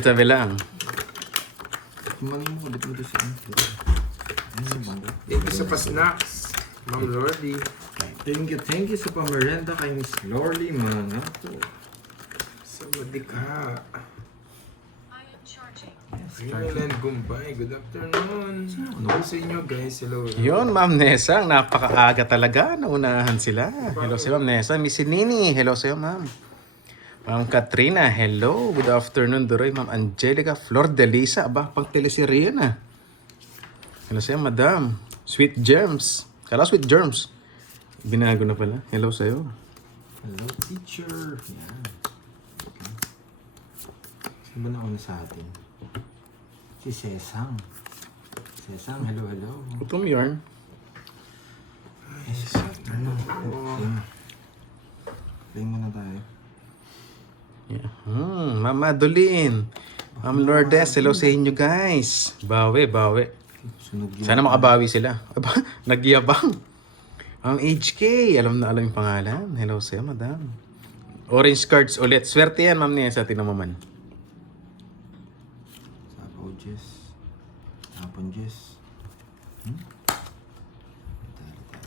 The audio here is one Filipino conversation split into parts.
Sabi lang. Tumangin mo ulit mo doon sa Thank you sa pa-snacks, Ma'am Lordy. Thank you sa pamerenda kay Miss Lorly, mga to. Sawadee ka. I am charging. Greenland Gumbay, good afternoon. Hello sa inyo guys, hello. Yun, Ma'am Nessa. Napakaaga talaga. Naunahan sila. Hello si Ma'am Nessa. Miss Nini. Hello sa'yo, Ma'am. Ma'am Katrina. Hello. Good afternoon, Duroy. Ma'am Angelica. Flor de Lisa. Aba, pang teleserye na. Hello sa'yo, Madam. Sweet Germs. Kala Sweet Germs. Binago na pala. Hello sa'yo. Hello, teacher. Yan. Okay. Sino ba nauna sa atin? Si Sesang. Sesang, hello. Gutom yarn. Play muna tayo. Yeah. Ma'am Madeline. Ma'am Lourdes. Hello sa inyo, guys. Bawi. Sunog yun. Sana makabawi sila. Aba, nagyabang. Ma'am HK. Alam na alam yung pangalan. Hello sa'yo, Madam. Orange cards ulit. Swerte yan, Ma'am Nessa. Tingnan mo man. Sapaw, Jess. Hapon, Jess.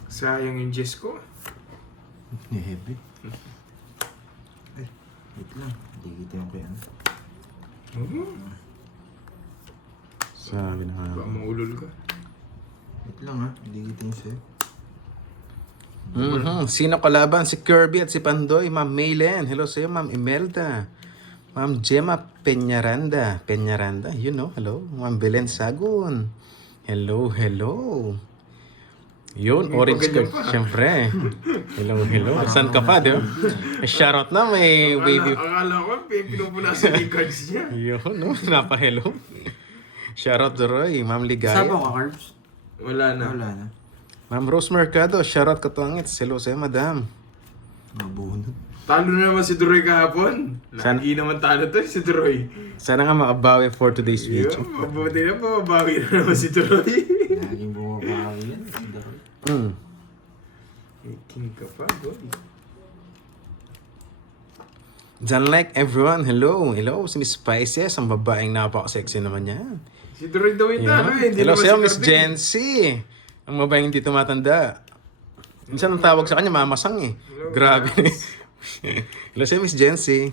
Sayang yung Jess ko. Heavy. Wait lang. Hindi kita yung kaya. Sabi na nga. Baka maulol ka. Wait lang ha. Hindi kita yung sa'yo. Sino kalaban? Si Kirby at si Pandoy. Ma'am Maylen. Hello sa'yo, Ma'am Imelda. Ma'am Gemma Peñaranda. You know, hello. Ma'am Belen Sagun. Hello. Yun, orange card. Siyempre. Hello. Saan ka pa, di ba? Shoutout na, may wavy. Akala ko, pinupunasan yung cards niya. Yun, no? Napa-hello. Shoutout to Roy. Ma'am Ligaya. Sapaw ka, Carbs? Wala na. Wala na. Ma'am Rose Mercado. Shoutout Katwangits. Hello sa'yo, Madam. Mabunod. Talo na naman si Duroy kahapon. San- Lagi naman talo to si Duroy. Sana nga makabawi for today's video. Yun, mabuti na po, mabawi na naman si Duroy. Laging bumabawi yan. Si Daroy. King ka pa, boy. Dyan like everyone. Hello. Si Miss Spices. Ang babaeng napaka-sexy naman yan. Si Duroy daw yung talo eh. Hindi Hello naman sa'yo, si Miss Kirby. Jency. Ang babaeng hindi tumatanda. Minsan ang tawag sa kanya, mamasang eh. Grabe. Hello sa'yo, Miss Jency.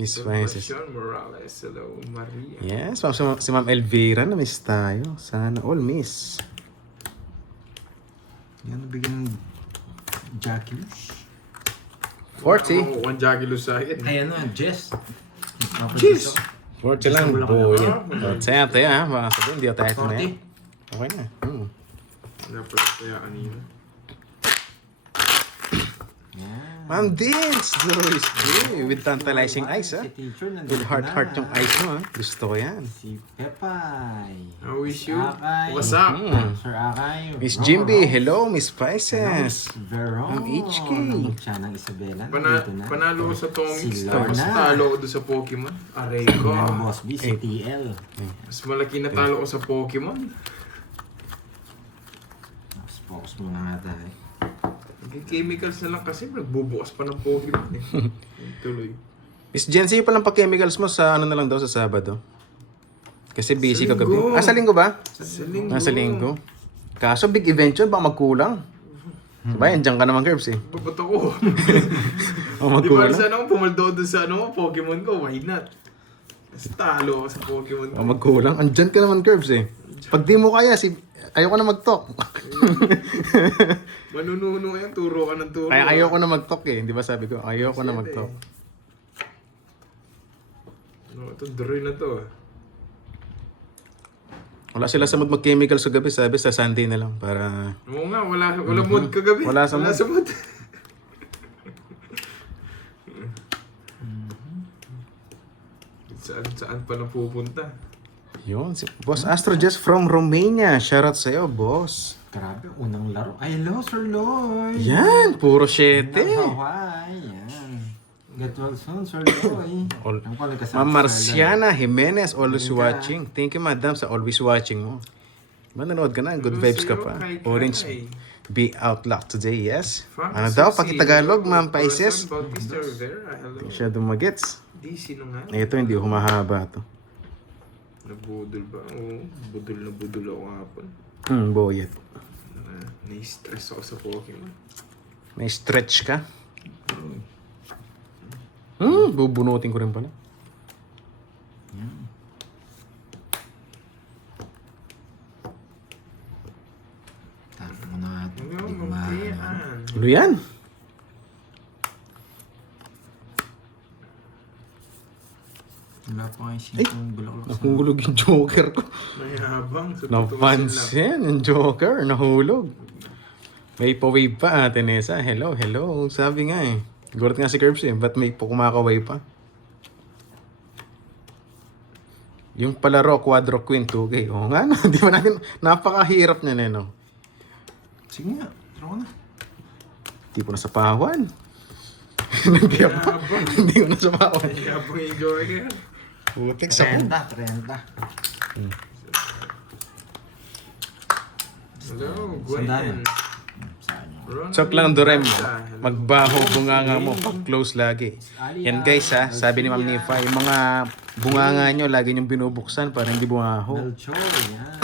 Miss Spices. Sean Morales, hello, Maria. Yes, si Ma'am Elvira na miss tayo. Sana all miss. Yan, nabigyan ng Jackie. 40. One Jackie Luz sa akin. Ayan na, Jess. Jeez! 40 lang, boy. Sa'yo tayo ha. Baka sabihin, hindi tayo ito na 40. yan. Okay na. Dapat kaya kanina. Ma'am Dins! Doris J. With tantalizing eyes ha. Si teacher nandito With heart yung eyes mo ha. Gusto ko yan. Si Pepay. I wish you. Akay. What's up? Sir Akay. Miss Roro. Jimby, hello. Miss Spices. Veron. Ma'am HK. Siya ng Isabela. Panalo ko sa Tongits. Si Tapos Lorna. talo ko doon sa Pokemon. Aray ko. Ano, Boss B, si TL. Mas malaki na talo ko sa Pokemon. Tapos focus muna nga tayo. Chemicals na lang kasi nagbubukas pa ng Pokemon eh. Tuloy. Miss Jency, palang pa-chemicals mo sa ano na lang daw sa Sabado. Kasi busy Sa kagabi. linggo. Sa linggo ba? Sa linggo. Sa linggo. Kaso big event yun, baka magkulang. Sabayan, dyan ka naman, Curbs eh. Ba't ako? O Di ba magkulang. sana ako pumaldo doon sa Pokemon ko? Why not? Kasi talo ako sa Pokemon ko. O magkulang. Andyan ka naman, Curbs eh. Pag di mo kaya, ayoko na mag-talk. Manununo yan, turo ka ng turo. Kaya ayoko na mag-talk eh. Di ba sabi ko, ayoko na mag-talk. No, ito, Duroy na to. Wala sila sa mood mag-chemicals sa gabi. Sabi sa Sunday na lang para... Oo nga, wala mood kagabi. Wala sa mood. Saan pa na pupunta? Yun, si Boss Astro Jess from Romania. Shoutout sa'yo, boss. Grabe, unang laro. Ay, hello, Sir Lloyd. Yan, puro 7. Hi. Yan. Get well soon, Sir Lloyd. Ma'am Marciana Jimenez, always watching. Thank you, madam, sa always watching mo. Manonood ka na, good vibes ka pa. Orange be out loud today, yes? Ano daw, pakitagalog, Ma'am Paises? Bautista Rivera, hello. Siya dumagets. DC na nga. Ito, hindi humahaba to. Nabudol ba? Oo, budol ako hapon. Boyet. Nai-stress ako sa Pokemon. May stretch ka? Bubunutin ko rin pala. Tara mo na ito. Ano, Hindi ko ma... magkayaan. Ano yan? Wala pa nga yung sintong bulaklak sa... Nahulog yung Joker ko. Mayabang. Sa Napansin, yung Joker, nahulog. May pa-wave pa, Ate Nessa. Hello. Sabi nga eh. Gulat nga si Curbs eh. Ba't may kumakaway pa? Yung palaro, Quadro Queen 2K. Oo nga, no? Di ba natin, napakahirap niya eh, no? Sige nga. Tara ko na. Di ko na sa pawan. Hindi ako. Hindi ko na sa pawan. Mayabang yung Joker. Putik sa 30. Hello, Sandaan. Gwen. Saan yun? Ron. Chok lang, Dorem. Hello. Magbaho bunganga mo. Pag-close lagi. Yan guys ha, sabi ni Ma'am Nifa, yung mga bunganga nyo, lagi nyong binubuksan para hindi bumaho. Melchor. Yan.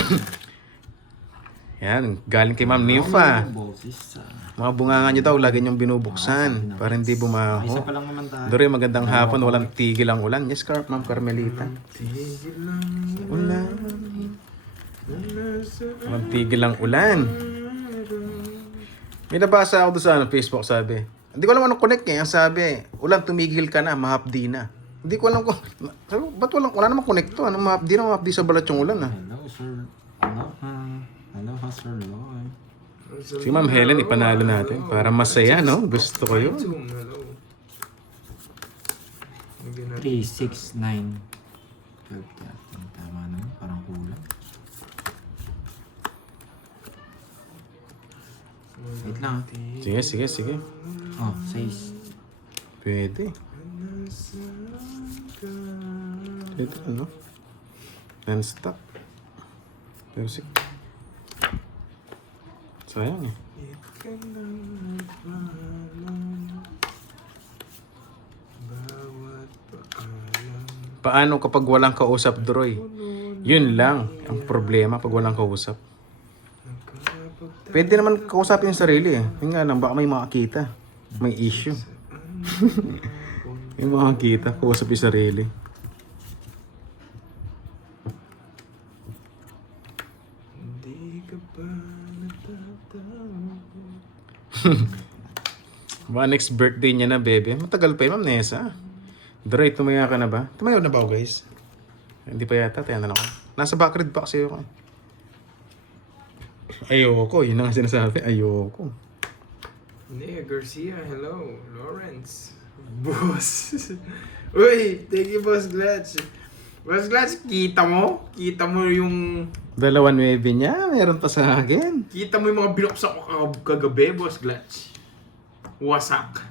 Yan, galing kay Ma'am Nifa. Boses. Mga bunganga nyo daw, lagi nyong binubuksan para hindi Isa bumaho. pa lang naman tayo. Dore, magandang hapon, walang tigil ang ulan. Yes, Ma'am Carmelita. Tigil lang. Ulan. Walang tigil ang ulan. May nabasa ako doon sa Facebook, sabi. Hindi ko alam anong connect eh. Ang sabi, ulan, tumigil ka na, mahapdi na. Hindi ko alam kung, sabi, ba't wala namang connect to? Anong mahapdi sa balat yung ulan ah. Hello, sir. Hello, Sir Lloyd. Si Ma'am Helen, ipanalo natin. Para masaya, no? Gusto ko yun. Zoom, hello. 3, 6, 9. 12, 13. Tama naman. Parang kulang. Wait lang. Sige. Oh, 6. Pwede. Ito, ano? Non-stop. Pero sige. Sayang eh. Paano kapag walang kausap, Droy? Yun lang ang problema pag walang kausap. Pwede naman kausapin yung sarili eh. Yun nga lang, baka may makakita. May issue. May makakita, kausap yung sarili. Hindi ka pa natatawa. Ba, next birthday niya na, bebe. Matagal pa yun, Ma'am Nessa. Dre, tumaya ka na ba? Tumayo na ba ako, guys? Hindi pa yata, tayo na ako. Nasa backread pa kasi ako. Ayoko, yun ang sinasabi. Ayoko. Nea Garcia, hello. Lawrence. Boss. Uy, thank you, Boss Glatch. Boss Glatch, kita mo? Kita mo yung... 2.9 niya, meron pa sa akin. Kita mo yung mga binuksan ko kagabi, Boss Glatch. Wasak.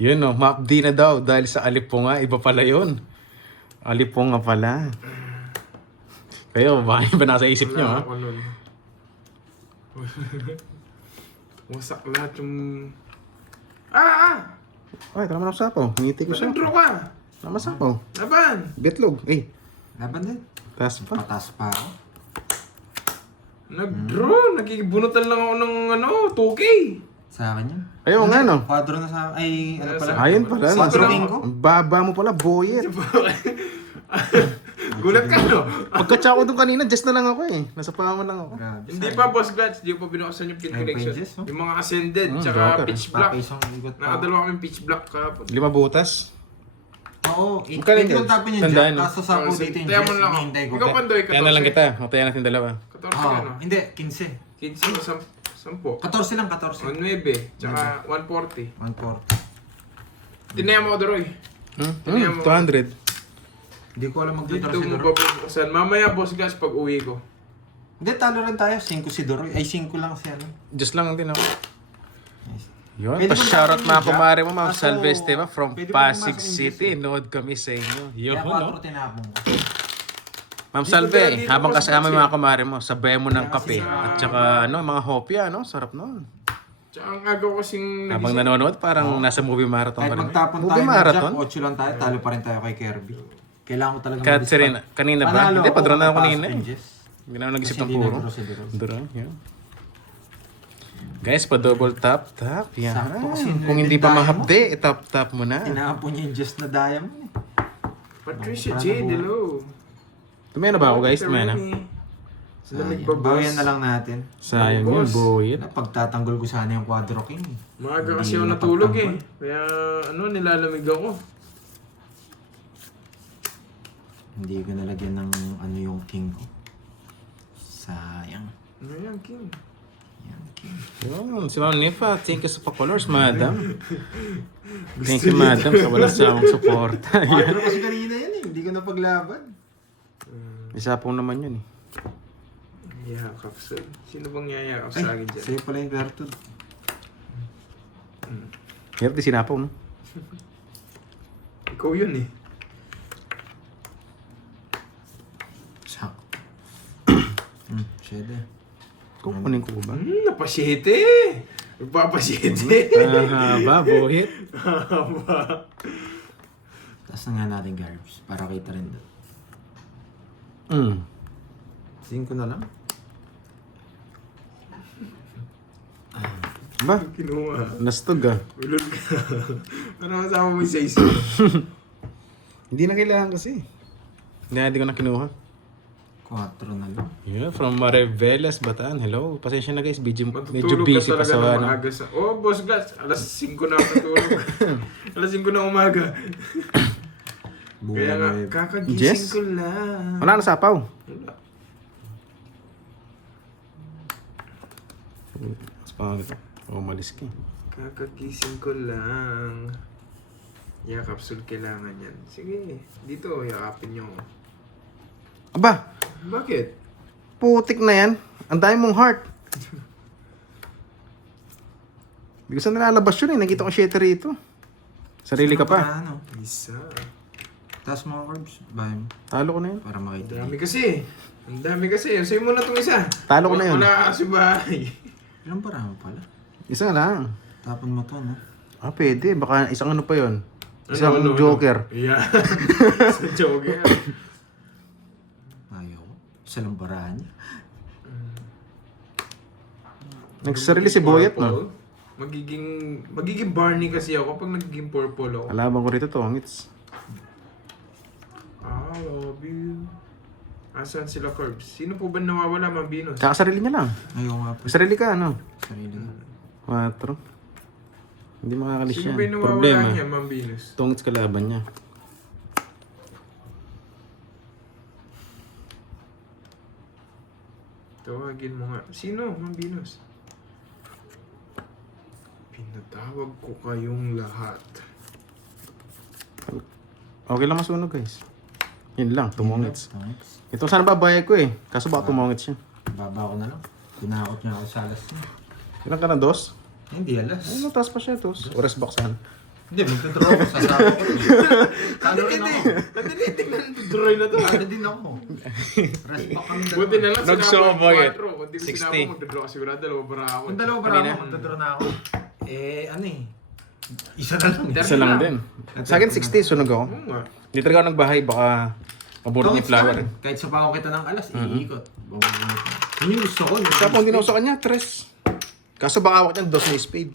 Yun o, MAPD na daw dahil sa Alipunga. Iba pala yun. Alipunga pala. Kayo, baka ba nasa isip nyo ha? Wala ako nun. Wasak lahat yung... Ay, tala mo ng sapaw. Ngiti ko siya. Nag-draw ka! Tama sapaw. Laban! Bitlog. Eh, Laban din. taas pa. Patas pa ako. Nag-draw! Nakikibunutan lang ako ng 2K! Sa akin yun. Ayaw nga no. Quadro na sa akin. Ay, ano pala? Ayun pala. Sakto Nasa, lang. ang baba mo pala, boyet. Gulat ka, no? Pagkatsa ko doon kanina, just na lang ako eh. Nasa pangaman lang ako. Grabe. Hindi pa, Boss Glatch. Hindi ko pa binuksan yung pin Ay, collection. pages, no? Yung mga ascended, tsaka Joker. pitch black. Papay isang ikot pa. Nakadalawa kami pitch black kahapon. 5 butas. Oo. Magkano Hindi ko yun? tapin yung Tandaan, jack. no? Kaso sa ako dito yung Kaya mo Jess. lang ako. Hinihintay ko. Ikaw, Pandoy, 14. Kaya na lang kita. Matayan natin dalawa. 14 ka, no? Hindi, 15. 15 o 10. 14 lang, 14. 9, tsaka 140. 140. Tinaya mo, Roy. 200. Hindi ko alam Dito magdodoro si mo Doroy. babuksan. Mamaya, Boss Glatch, pag uwi ko. Hindi, talo rin tayo. 5 si Doroy. Ay, 5 lang si ano. Just lang din ako. Nice. Yun, Pwede pa-shoutout ba mga natin kumare mo, yung Ma'am jack? Salveste ba? From Pwede ba Pasig pumasok yung City. jack? Nood kami sa inyo. Yun, Kaya no? 4 tinapong ko. Ma'am Dito Salve, dito, habang Boss kasama Glatch, yung mga kumare mo, sabay mo ng kape. Sa- At saka, ano, mga hopya, no? Sarap nun. Tsaka ang aga ko kasing Habang nanonood, parang nasa movie marathon Kahit pa rin. magtapon tayo Movie ng marathon? Jack, 8 lang tayo, talo pa rin tayo kay Kirby. Kailangan ko talaga Kahit Serena, kanina ba? Hindi, padrón na ako kanina eh. Hindi na ako nag-isip ng puro. Draw, yeah. Guys, pa-double tap. Yan. Sakto kasi Kung hindi pa diamond. mahapde, tap mo na. Tinapon niya yung just na diamond eh. Patricia J. Delo. Tumaya na ba ako guys? Tumaya na. Sila Sayang. nagbaboss. Bawian na lang natin. Sayang yun, Boss. buhit. Pagtatanggol ko sana yung Quadro King eh. Maaga Hindi kasi ako na natulog eh. pagtanggol. Kaya nilalamig ako. Hindi ko nalagyan ng ano yung king ko. Sayang. Ano yan, King? Yan, king. Yun, si Ma'am Nifa, thank you sa pa-colors, madam. Thank you, madam, sa wala sa akong support. Quadro kasi kanina yan eh. Hindi ko napaglaban. Isa po naman yun eh. Yakap sa... Sino bang yayakap sa akin dyan? Sa'yo pala yung Vertud. Hirap di sinapaw, no? Ikaw yun eh. Sak. Shede. Kukunin ko ba? Napasyete! Nagpapasyete! Haba, buhit. Taas na nga natin garbs para kita rin doon. 5 na lang. Ba? Kinuha. Nastog ah. Ulol ka. Para masama mo yung size. Hindi na kailangan kasi. Hindi ko na kinuha. 4 na lang. Yeah, from Marivelas, Bataan. Hello. Pasensya na guys, medyo Matutulog busy ka pa talaga sa ng ano. maaga sa... Oh, Boss Glass. Alas 5 na ako natulog. Alas 5 na umaga. Kaya nga, Buhay. kakagising Jess? ko lang. Wala na sapaw. Wala. Mas pangit ito. Umalis ka. Kakagising ko lang. Yakapsul kailangan yan. Sige, dito, yakapin nyo. Aba, Bakit? putik na yan. Ang dami mong heart. Hindi ko saan nalalabas yun eh. Nakita ko 7 rito. Sarili ka pa. Para ano? Isa. Taas mga carbs. Bahay mo. Talo ko na yun. Para Ang makita. dami kasi. Ang dami kasi. Sa'yo mo na itong isa. Talo ko na yun. Wala kasi bahay. Ilang para mo pala? Isa lang. Tapon mo to, no? Ah, pwede. Baka isang ano pa yun. Isang joker. Yeah. Sa joker. Ayaw ko. Isa lang barahan niya. Nagsarili si Boyet, no? Purple. Magiging Barney kasi ako pag nagiging purple ako. Kalaban ko rito, Tongits. I love you. Asan sila Curbs? Sino po ba nawawala, Mambinos? Tsaka sarili niya lang. Ayaw nga po. Sarili ka, ano? Sarili nga. 4. Hindi makakalis Sino yan. ba yung nawawala Problema. niya, Mambinos? Tongits kalaban niya. Tawagin mo nga. Sino, Mambinos? Pinatawag ko kayong lahat. Okay lang masunog, guys. Yun lang, tumongits. Thanks. Ito sana babayag ko eh. Kaso baka tumongits siya. Baba ko na lang. Tinakot niya ako sa alas niya. Ilan ka na, dos? Hindi alas. Ay, mataas pa siya, dos. Oras baksan. Hindi, magtudraw ko. Sasama ko. Talo rin ako. Natinitignan ng droid na to. Talo din ako. Rest back kami dalawa. Buti na lang Nag-show sinabi mo, ko Boyet. 4. Kung di ko 60. sinabi ko, magdadraw ka sigurado. Dalawa para ako. Kung dalawa ba Kanina. ako, magtudraw na ako. Ano eh. Isa na lang. Isa lang din. Sa akin, 60, sunog ako. Oo nga. Hindi talaga ako nagbahay, baka mabulot ni flower. eh. Kahit sa pako kita ng alas, iikot. Yun yung gusto ko. Sa kung hindi na sa kanya, 3. Kaso baka awak niyan, 2 na spade.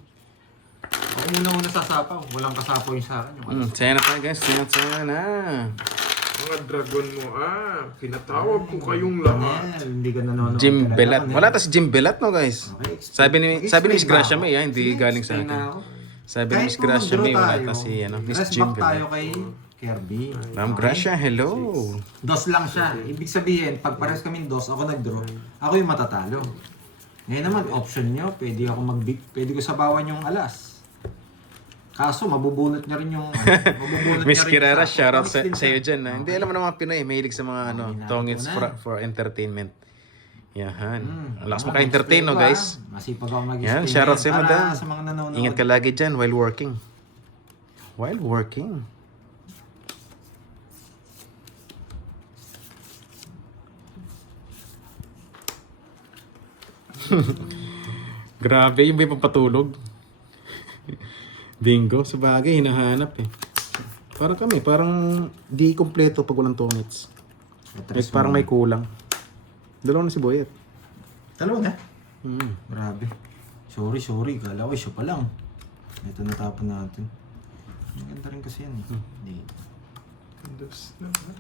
Ako muna sasapaw. Walang kasapaw yung sa akin. Yung alas. Saya na tayo guys, saya na. Mga dragon mo, pinatawag ko kayong lahat. Hindi ka nanonood. Jim talaga. Belat. Wala ta si Jim Belat no guys. Okay, Sabi ni Miss explain Gracia ba May, ako? hindi Sige, galing sa explain akin. na ako. Sabi ni Kahit Miss Gracia mag-draw May, wala tayo, ta si Miss rest Jim back tayo Belat. kay Kirby. Ma'am Gracia, hello. Dos lang siya. Ibig sabihin, pag pares kami dos, ako nag-draw, ako yung matatalo. Ngayon naman, option nyo, pwede ako pwede ko sabawan yung alas. Kaso, mabubunot niya rin yung... Miss Kirara, shoutout sa iyo dyan. Hindi alam mo naman mga Pinoy, mahilig sa mga tongits for entertainment. Yahan. Ang lakas mo ka-entertain no guys. Masipag ako mag-explain. Yan, shoutout sa Para madam. sa mga nanonood. Ingat ka lagi dyan while working. While working. Grabe, yung may pampatulog. Bingo, sa bagay, hinahanap eh. Parang kami, parang di kompleto pag walang tongits. Like, parang may kulang. Dalawa na si Boyet. Dalawa na. Hmm. Grabe. Sorry. Kala ko siya pa lang. Ito natapon natin. Maganda rin kasi yan eh. Hindi. Dos naman.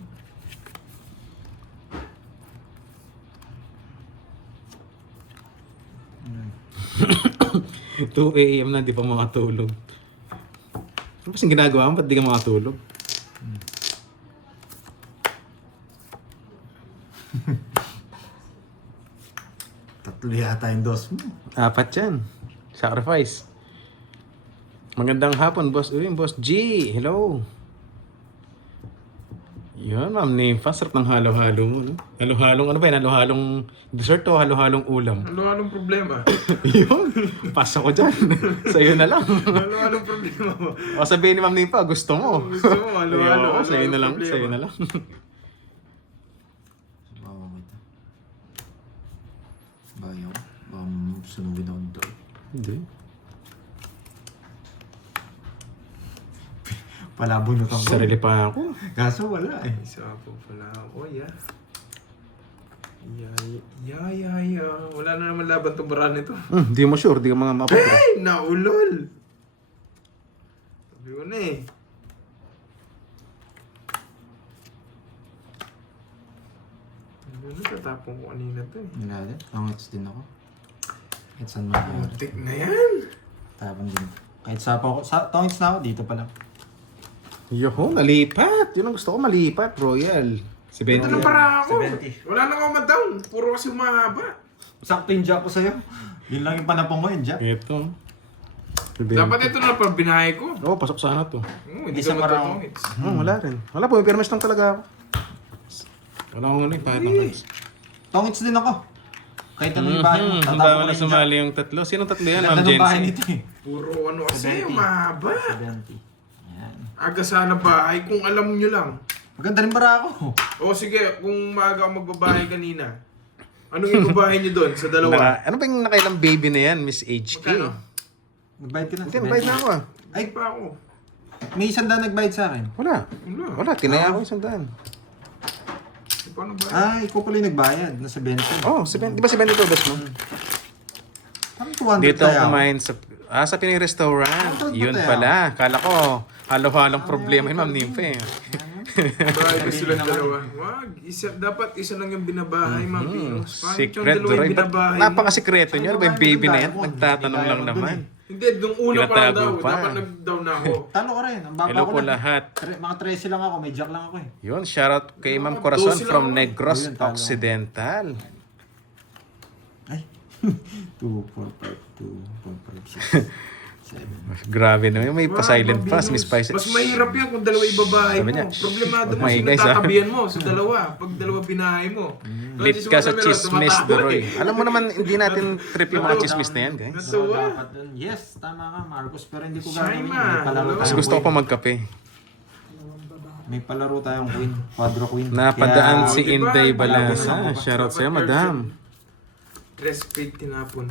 2 a.m. na, di pa makatulog. Ano kasing ginagawa mo? Ba't di ka makatulog? Tatlo yata yung dos mo. 4 yan. Sacrifice. Magandang hapon, boss. Uy, boss G. Hello. Yun, ma'am Nympha. Sarap ng halo-halo mo. No? Halo-halong, ano ba yan? Halo-halong dessert o halo-halong ulam? Anong problema? Yun. Pasok ko dyan. Sa'yo na lang. Anong problema mo? O sabihin ni ma'am Nympha, gusto mo. Gusto mo, halo-halo. Ayun, sa'yo na lang. Problema. Sa'yo na lang. Bawa mo ito. Bayaw. Baka sunugin ako dito. Hindi. Palabunutan ko. Sarili pa ako. Kaso wala eh. Isa po pala ako, yeah. Yeah. Wala na naman laban tong baran nito. Di mo sure. Di ka mga mapapro. Hey! Naulol! Sabi ko na eh. Ano tatapon ko kanina to eh. Wala din. Tangits din ako. Kahit saan mangyari. Muntik na yan! Tapon din. Kahit sapa ako. Tangits na ako. Dito pa lang. Yoho, nalipat. Yun ang gusto ko, malipat. Royal. Si Ito na para ako. 70. Wala na ako ma-down. Puro kasi umahaba. Sakto yung jack ko sa'yo. Yun lang yung panapong ko yung jack. Ito. Dapat ito na pag binahay ko. Oo, pasok sana to. Hindi Isa ka marang- matutungits. Wala rin. Wala po, may permis lang talaga ako. Wala akong ano, kahit ng cards. Tangits din ako. Kahit ano yung bahay mo. Ang Tatapon dami ko na lang yung sumali yung tatlo. Sinong tatlo yan, jack. Ma'am Ganda ng bahay Jency? nito eh. Puro ano kasi, 70. umahaba. 70. Yan. Aga sana bahay kung alam nyo lang. Maganda rin para ako. O sige, kung maaga ako magbabahay kanina, anong ibabahay nyo doon sa dalawa? Ano ba yung nakailang baby na yan, Miss HK? Magkano? Nagbayad ka na. Hindi, nabayad na ako ah. Ay pa ako. May isang daan nagbayad sa akin. Wala. Wala. Wala, tinaya ako isang daan. Paano ba? Ah, ikaw pala yung nagbayad. Nasa 20. Oh, di ba 72 best mo? Parang 200 Dito ako tayo. kumain sa Pinoy restaurant. Ano Yun tayo? pala. Kala ko, halo-halong problema yun, Ma'am Nympha eh. Bahay ko silang dalawa. Wag, dapat isa lang yung binabahay, Ma'am Venus. Pangit yung Secret, dalawa Duroy. yung Ba't binabahay mo. napakasikreto nyo? Ano ba yung baby na yan? Nagtatanong lang naman. Hindi, nung una pa lang daw. Tinatago pa. Dapat nag-down na ako. Talo ka rin. Ang baba Hello ko po lang. lahat. Mga 13 lang ako. May jack lang ako eh. Yun, shoutout kay Ma'am Corazon 12 from lang. Negros Ayun, talo. Occidental. Ay. 2, 4, 5, 2, 4, 5, 6, 7. Grabe naman. May Wag, pa-silent Ma'am pass, Miss Venus. Spice. Mas mahirap yan kung dalawa ibabahay Sabi mo. niya, Problemado "Huwag mo, maingay sa sinatatabihan mo sa dalawa. Pag dalawa binahay mo. Lit ka sa chismis, Duroy. Alam mo naman, hindi natin trip yung mga Hello. chismis na yan, guys. Natuwa. Dapat dun. Yes, tama ka, Marcos. Pero hindi ko Shine, gagawin. man. May palaro Mas tayong gusto ko queen. pa magkape. May palaro tayong queen. Quadro queen. Napadaan Kaya- si Diba, Inday palaro Balasa. na ako. Shoutout sa'yo, Dapat madam. Dress fade tinapon.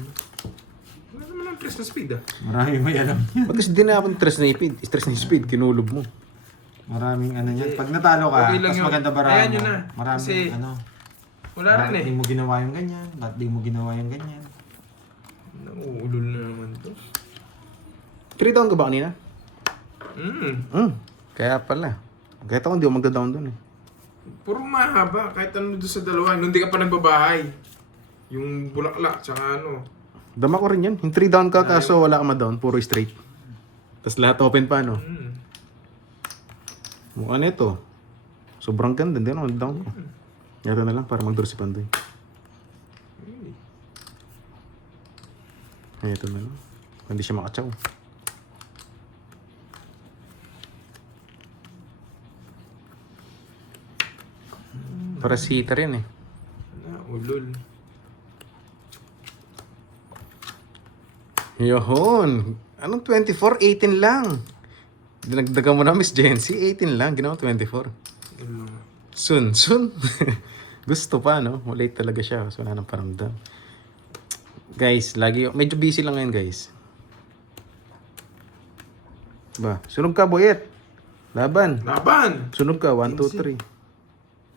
Wala naman ang dress na speed ah. Maraming may alam. Ba't kasi di na ako stress na speed, kinulob mo. Maraming ano yan. Pag natalo ka, Okay lang mas yun. maganda bara Ayan mo. yun na. Maraming Kasi- ano. Wala rin Bakit eh. di mo ginawa yung ganyan? Bakit di mo ginawa yung ganyan? Nauulol na naman to. 3 down ka ba kanina? Kaya pala. Kahit ako hindi ako magda-down dun eh. Puro mahaba. Kahit ano doon sa dalawa. Nung di ka pa nagbabahay. Yung bulaklak, tsaka ano. Dama ko rin yan. Yung 3 down ka kaso wala ka ma-down, puro straight. Tapos lahat open pa, no? Mukha nito. Sobrang ganda. Hindi ako down ko. Yata na lang para mag-draw si Pandoy. Ay, ito na lang. Hindi siya makatsaw. Para sita rin eh. Naulol. Yohon! Anong 24? 18 lang. Dinagdagan mo na, Miss Jency. 18 lang. Ginawa 24. Yun lang. Soon. Gusto pa, no? Late talaga siya. So, wala nang paramdam. Guys, lagi medyo busy lang ngayon guys. Ba, sunog ka boyet. Laban. Laban! Sunog ka, 1, 2, 3.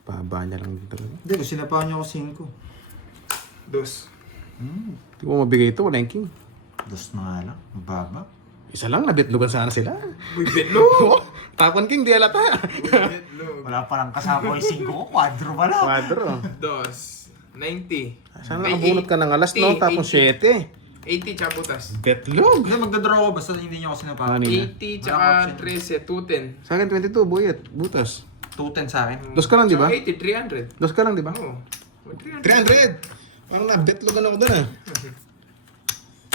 Pahaba niya lang dito. Hindi, kung sinapahan niyo ako 5. Dos. Hindi mo mabigay ito, wala yung king. Dos na nga lang. Mababa. Isa lang, nabitlugan sana sila. Uy, betlog! Tapon king, di alata. Betlog. Wala pa lang kasama yung 5 ko. Quadro pala. Quadro. Dos. 90. Sana nakabunot ka ng alas, no? Tapos 7. 80 tsaka butas. Betlog. Hindi, magdadraw ako basta hindi niyo ako sinapahan. Ano yun? 80 tsaka 13, 210. Sa akin 22, boyet. Butas. 210 sa akin. Dos ka lang, di ba? 80, 300. Dos ka lang, di ba? Oo. 300. 300! Parang nabetlogan ako doon ah.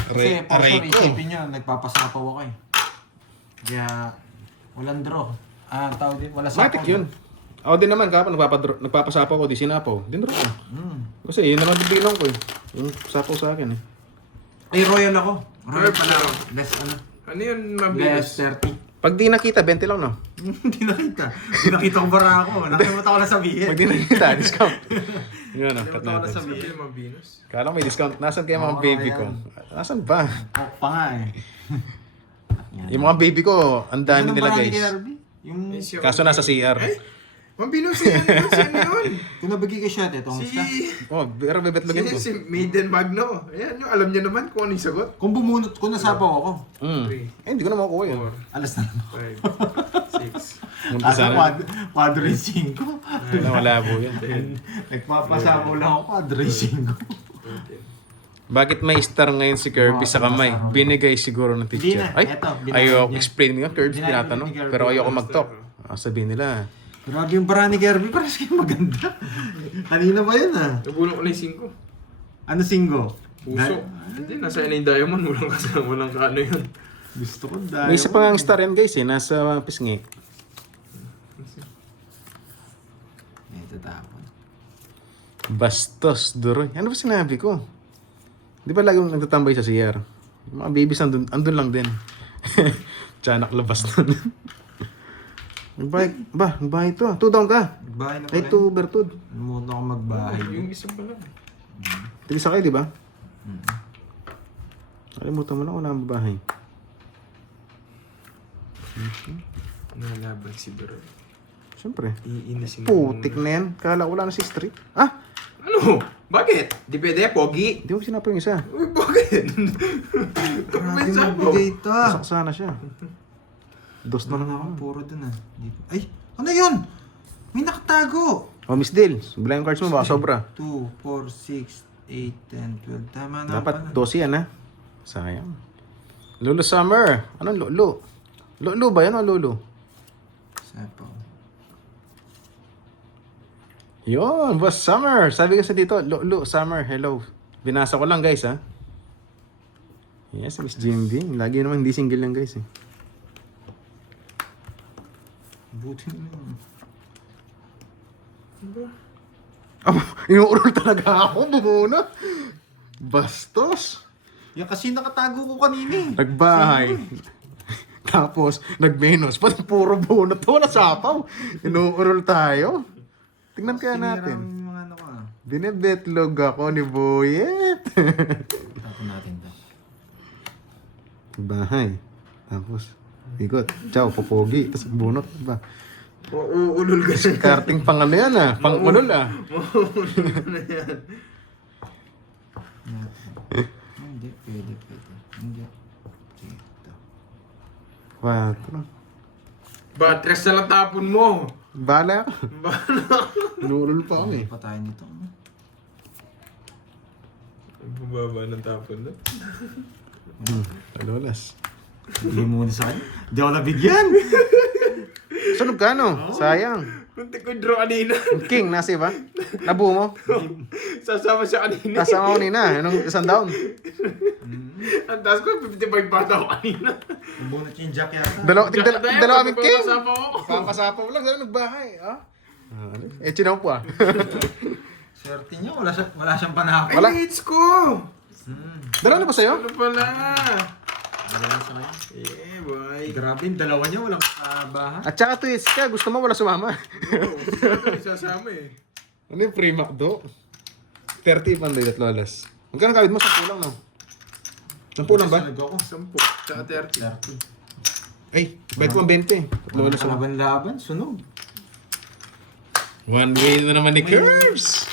Kasi for sure, isipin nyo, nagpapasapaw ako eh. Kaya, walang draw. Tawag din, wala sapaw. Matik yun. Ako din naman, kapag nagpapasapaw ko, di sinapaw. Dinro ko. Kasi yun naman bibilang ko eh. Yung sapaw sa akin eh. Ay, royal ako. Royal pala. Less, Ano yun less mabilis? 30. Pag di nakita, 20 lang no? Hindi nakita. Hindi nakita ko bara ako. Nakalimutan ko na sabihin. Pag di nakita, discount. Yun ah, cut Nakalimutan ko na natin. sabihin. Sabi mabilis. Kala ko may discount. Nasaan kaya mga Oo, baby kaya ko? yan. Nasaan ba? Oh, pa nga eh. Yung mga baby ko, ang dami Ano nila ba ni guys. KRB? Yung Kaso nasa CR. Mabilis yan. Sino yun? pinabigay ko siya, itong Si... Oh, pero bebetlogin ko. Si Maiden Magno. Ayan, yung alam niya naman kung ano yung sagot. Kung bumunot, kung nasapaw ako. Eh, hindi ko na makukuha yun. 4, Alas na naman. 5, 6. Umpisa Asa na. quadro yung 5. Wala, malabo yun. Nagpapasapaw lang ako, quadro yung 5. Bakit may star ngayon si Kirby sa kamay? Binigay siguro ng Hindi teacher. na, Ay, eto, binayad ayoko niya. explain nga, Kirby, Binayad tinatanong. ni Kirby. Pero ayoko mag-talk. Sabihin nila, Grabe yung bara ni Kirby, parang kayo maganda. Kanina ba yun ah? Nabulong ko na yung 5. Ano singgo? Puso. Hindi, nasa yung diamond. Walang kasama. Walang kaano yun. Gusto ko dahil. may isa pa nga star yan guys eh, nasa pisngi. Ito tapon. Bastos, Duroy. Ano ba sinabi ko? Di ba lagi nagtatambay sa CR? Yung mga babies andun lang din. Tiyanak labas nun. Nagbahay to ah. 2 down ka. Bahay na Ay, pala. 2 Bertud. Muna ako magbahay. Yung isa pa lang. Tigisa kayo, di ba? Kalimutan mo na wala ang bahay. Nalaban si Doro. Siyempre. Iinisin Putik na yan. Kala ko wala na si Street. Ah! Ano? Bakit? Di pwede, Pogi? Hindi ko sinapa yung isa. Uy, bakit? Grabe magbigay ito ah. Pasak sana siya. Dos na lang ako. Puro dun ah. Ay! Ano yun? May nakatago! Oh, Miss Dale. Bila yung cards mo, baka sobra. 2, 4, 6, 8, 10, 12. Tama na Dapat pala. 12 yan, ha? Sayang. Lulu Summer. Anong Lulu? Lulu ba yan o Lulu? Sapaw. Yun, Boss Summer. Sabi kasi dito, Lulu Summer, hello. Binasa ko lang, guys, ha? Yes, Miss Jimby. Lagi naman hindi single lang, guys, eh. Buti na yun. Oh, inuurol talaga ako, bumuna. Bastos. Yan kasi nakatago ko kanina eh. Nagbahay. Tapos, nagmenos. Pati puro bunot. Wala sapaw. Inuurol tayo. Tingnan kaya natin. Yung mga ano ko ah. Binibetlog ako ni Boyet. Tapon natin to. Bahay. Tapos, ikot. Ciao, popogi. Tapos bunot. Ba? Uulol ka siya. Karting pang ano yan ah. Pang ulol ah. Hindi, pwede. Hindi. Dito. 4. Batres na lang tapon mo. Bala. Inuurol pa kami. Pa tayo nito. Ano? Ang bubaba ng tapon na. Alolas. Hindi muna sa akin. Hindi ako nabigyan. Sunog ka no? Sayang. Kunti ko draw kanina. King, nasi ba? Nabuo mo? Sasama siya kanina. Kasama ko nina. Anong isang down? Ang taas ko, 55 bata ko kanina. Bubunot yung jack yata. Dalawa kami King. Pagpapasapa ko. Papasapaw lang. Dalawa nagbahay. Ah? Chinaw po ah. Swerte niya, wala siyang panahon. Wala. Ay, hits ko! Dalawa na ba sa'yo? Ano pala? Wala sa kanya. Yeah, boy. Grabe, yung dalawa niya, walang bahay. At saka twist ka. Gusto mo wala sumama. Sasama eh. Ano yung pre-mac do? 30 panday at lolas. Magkano kawid mo? 10 lang, no? 10 lang ba? Sunod ako. 10. Tsaka 30. 30. Ay, bayad ko ang 20. Tatlo na sa Laban-laban, sunog. One way na naman ni Curves.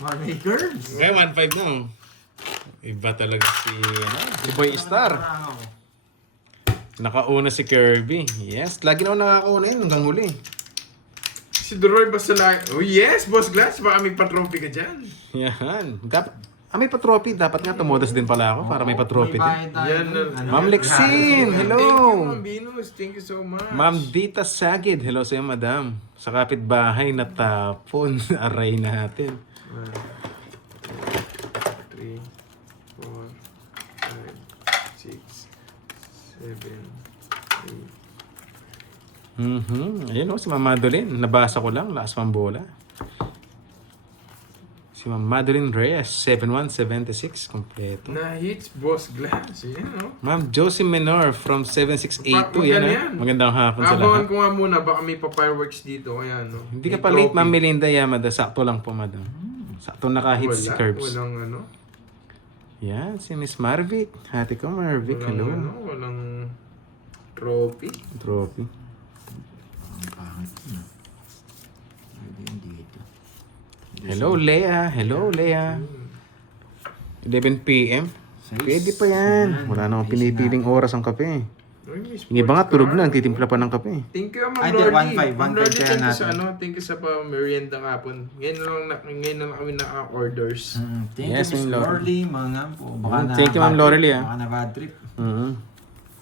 Marley Curves. Okay, 1.5 na, oh. Iba talaga si Boy Star. Nakauna si Kirby. Yes, lagi na ako nakakauna yun hanggang huli. Si Duroy basta lang. Oh yes, Boss Glass. Baka may pa-trophy ka dyan. Yan. Dapat, may pa-trophy. Dapat nga tumodas din pala ako para may pa-trophy din. Yan, Ma'am Lexine, hello. Thank you, Ma'am Venus. Thank you so much. Ma'am Dita Sagid, hello sa'yo, madam. Sa kapitbahay, natapon. Aray natin. 1, 2, 3, 4, 5, 6, 7, 8. Ayun, si Ma'am Madeline. Nabasa ko lang. Lakas pang bola. Si Ma'am Madeline Reyes, 7176, kompleto. Na hits Boss Glass. Yan, no? Ma'am Josie Menor from 7682. Yan, Maganda yan. Magandang hapon sa Abangan lahat. ko nga muna. Baka may pa-fireworks dito. Ayan, no? Hindi ka May pa late, trophy. Ma'am Melinda Yamada. Sakto lang po, madam. Sakto nakahit si Curbs. Walang ano. Yan, si Miss Marvic. Hati ko, Marvic. Hello. Walang trophy. Trophy. Hello, Lea. Hello, Lea. 11 p.m. Pwede pa yan. Wala na akong pinipiling oras ang kape. Yung iba nga tulog na, nagtitimpla pa ng kape. Thank you, Ma'am Ay, di, Lordy. 1.5, Ma'am Lordy, 1.5 thank you natin. sa ano, thank you sa merienda kapon. Ngayon na lang kami naka-orders. Thank Yes, you, Miss Ma'am Lordy, mga po. Baka na Thank you, Ma'am bad Lorely, trip. ah. Baka na bad trip.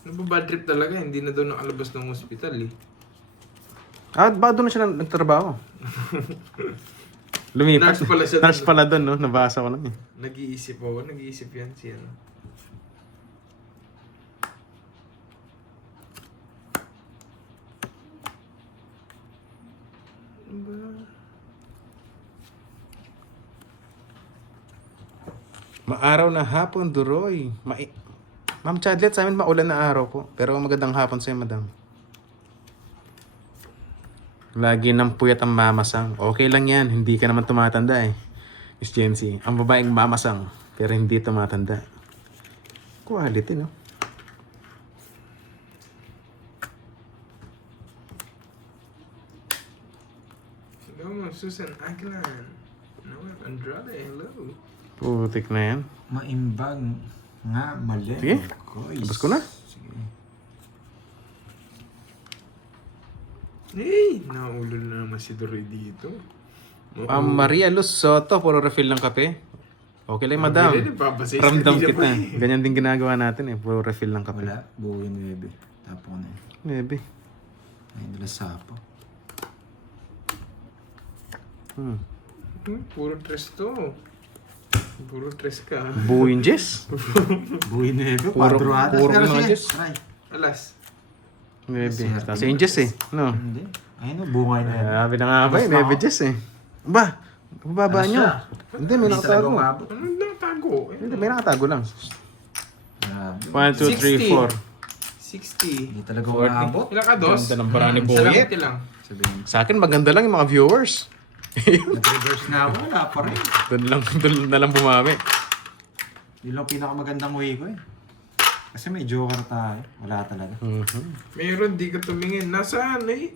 Ano ba bad trip talaga? Hindi na daw nakalabas ng hospital eh. Baka doon na siya nagtrabaho. Lumipat. Nurse pala siya Nurse doon. pala doon, no? Nabasa ko lang eh. Nag-iisip ako. Nag-iisip yan si ano. Ano ba? Maaraw na hapon, Duroy. Ma'am Chadlet, sa amin maulan na araw po. Pero magandang hapon sa'yo, madam. Lagi ng puyat ang mamasang. Okay lang yan, hindi ka naman tumatanda eh. Miss Jency, ang babaeng mamasang, pero hindi tumatanda. Quality, no? Hello, Susan Aguilan. Noel Andrade, hello. Putik na yan. Maimbag nga, mali. Sige. Guys. Labas ko na. Sige. Hey, naulol na naman si Dory dito. Maria Luz Soto, puro refill ng kape. Okay lang, madam. Ramdam kita. Ganyan din ginagawa natin eh. Puro refill ng kape. Wala, buuin 9. Tapo na yun. Maybe. Ay, nila sapo. Puro tres to. Puro tres ka. Buuin, Jess. Buuin 9, Puro- 4 hatas. puro Pero mga sige, Diyos. try. Alas. Maybe. Swerte Tapos mo. yung Jess eh. No? Hindi. Ayun o, bungay na yun. Sabi na nga ba eh. Tapos na Maybe ako. Jess eh. Ba? Bababa Ano nyo. siya? Hindi, may Hindi talaga nakatago. umabot. Ano nang tago? Hindi, may nakatago lang. Grabe. 1, 2, 3, 4. 60. Hindi talaga umabot. Ilan ka, dos? Ganda ng bara ni Sa Boyet. lang. Sabihin, Sa akin, maganda lang yung mga viewers. nag-reverse na ako, wala pa rin. Doon na lang bumami. Yun lang pinakamagandang way ko eh. Kasi may joker tayo. Wala talaga. Mayroon, di ka tumingin. Nasaan eh?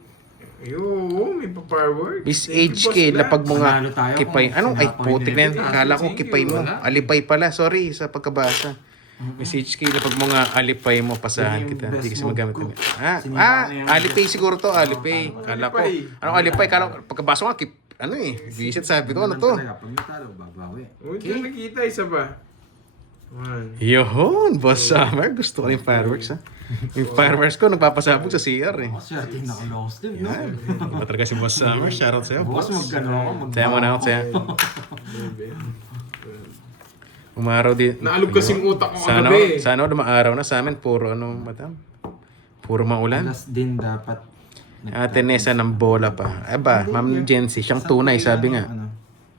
Ayun, may pa-firework. Miss Thank you, Boss HK, lapag mo nga Panalo tayo kipay. kung Anong? Ay, sinapang putik na yan. hindi. Akala ko Thank you, kipay mo. wala. Alipay pala. Sorry sa pagkabasa. Miss HK, lapag mo nga alipay mo. Pasahan Yun yung kita. best Hindi kasi move magamit ko. na. Sinipa na yung- Alipay siguro to. Alipay. Kala ko. Alipay. Anong alipay? Kala ko, pagkabasa ko nga, ano eh. Visit sabi ko, ano to? Talaga, pag natalo, babawi. Huwag ka nakita, isa pa. 1. Yun, Boss Summer. Gusto ko yung fireworks ha. Yung fireworks ko, nagpapasabog sa CR eh. Ako, swerte yung naka-long sleeve, no? Yan. Iba talaga si Boss Summer. Shoutout sa'yo, Bukas boss. magkano ako, Saya mo na ako, saya. Umaraw din. Naalog kasing utak ko Sana, kagabi. sana dumaaraw na sa amin. Puro ano, madam? Puro maulan. Alas din dapat. Ate Nessa ng bola pa. Ay ba, Ma'am Jency, siyang tunay, sabi nga. Ano,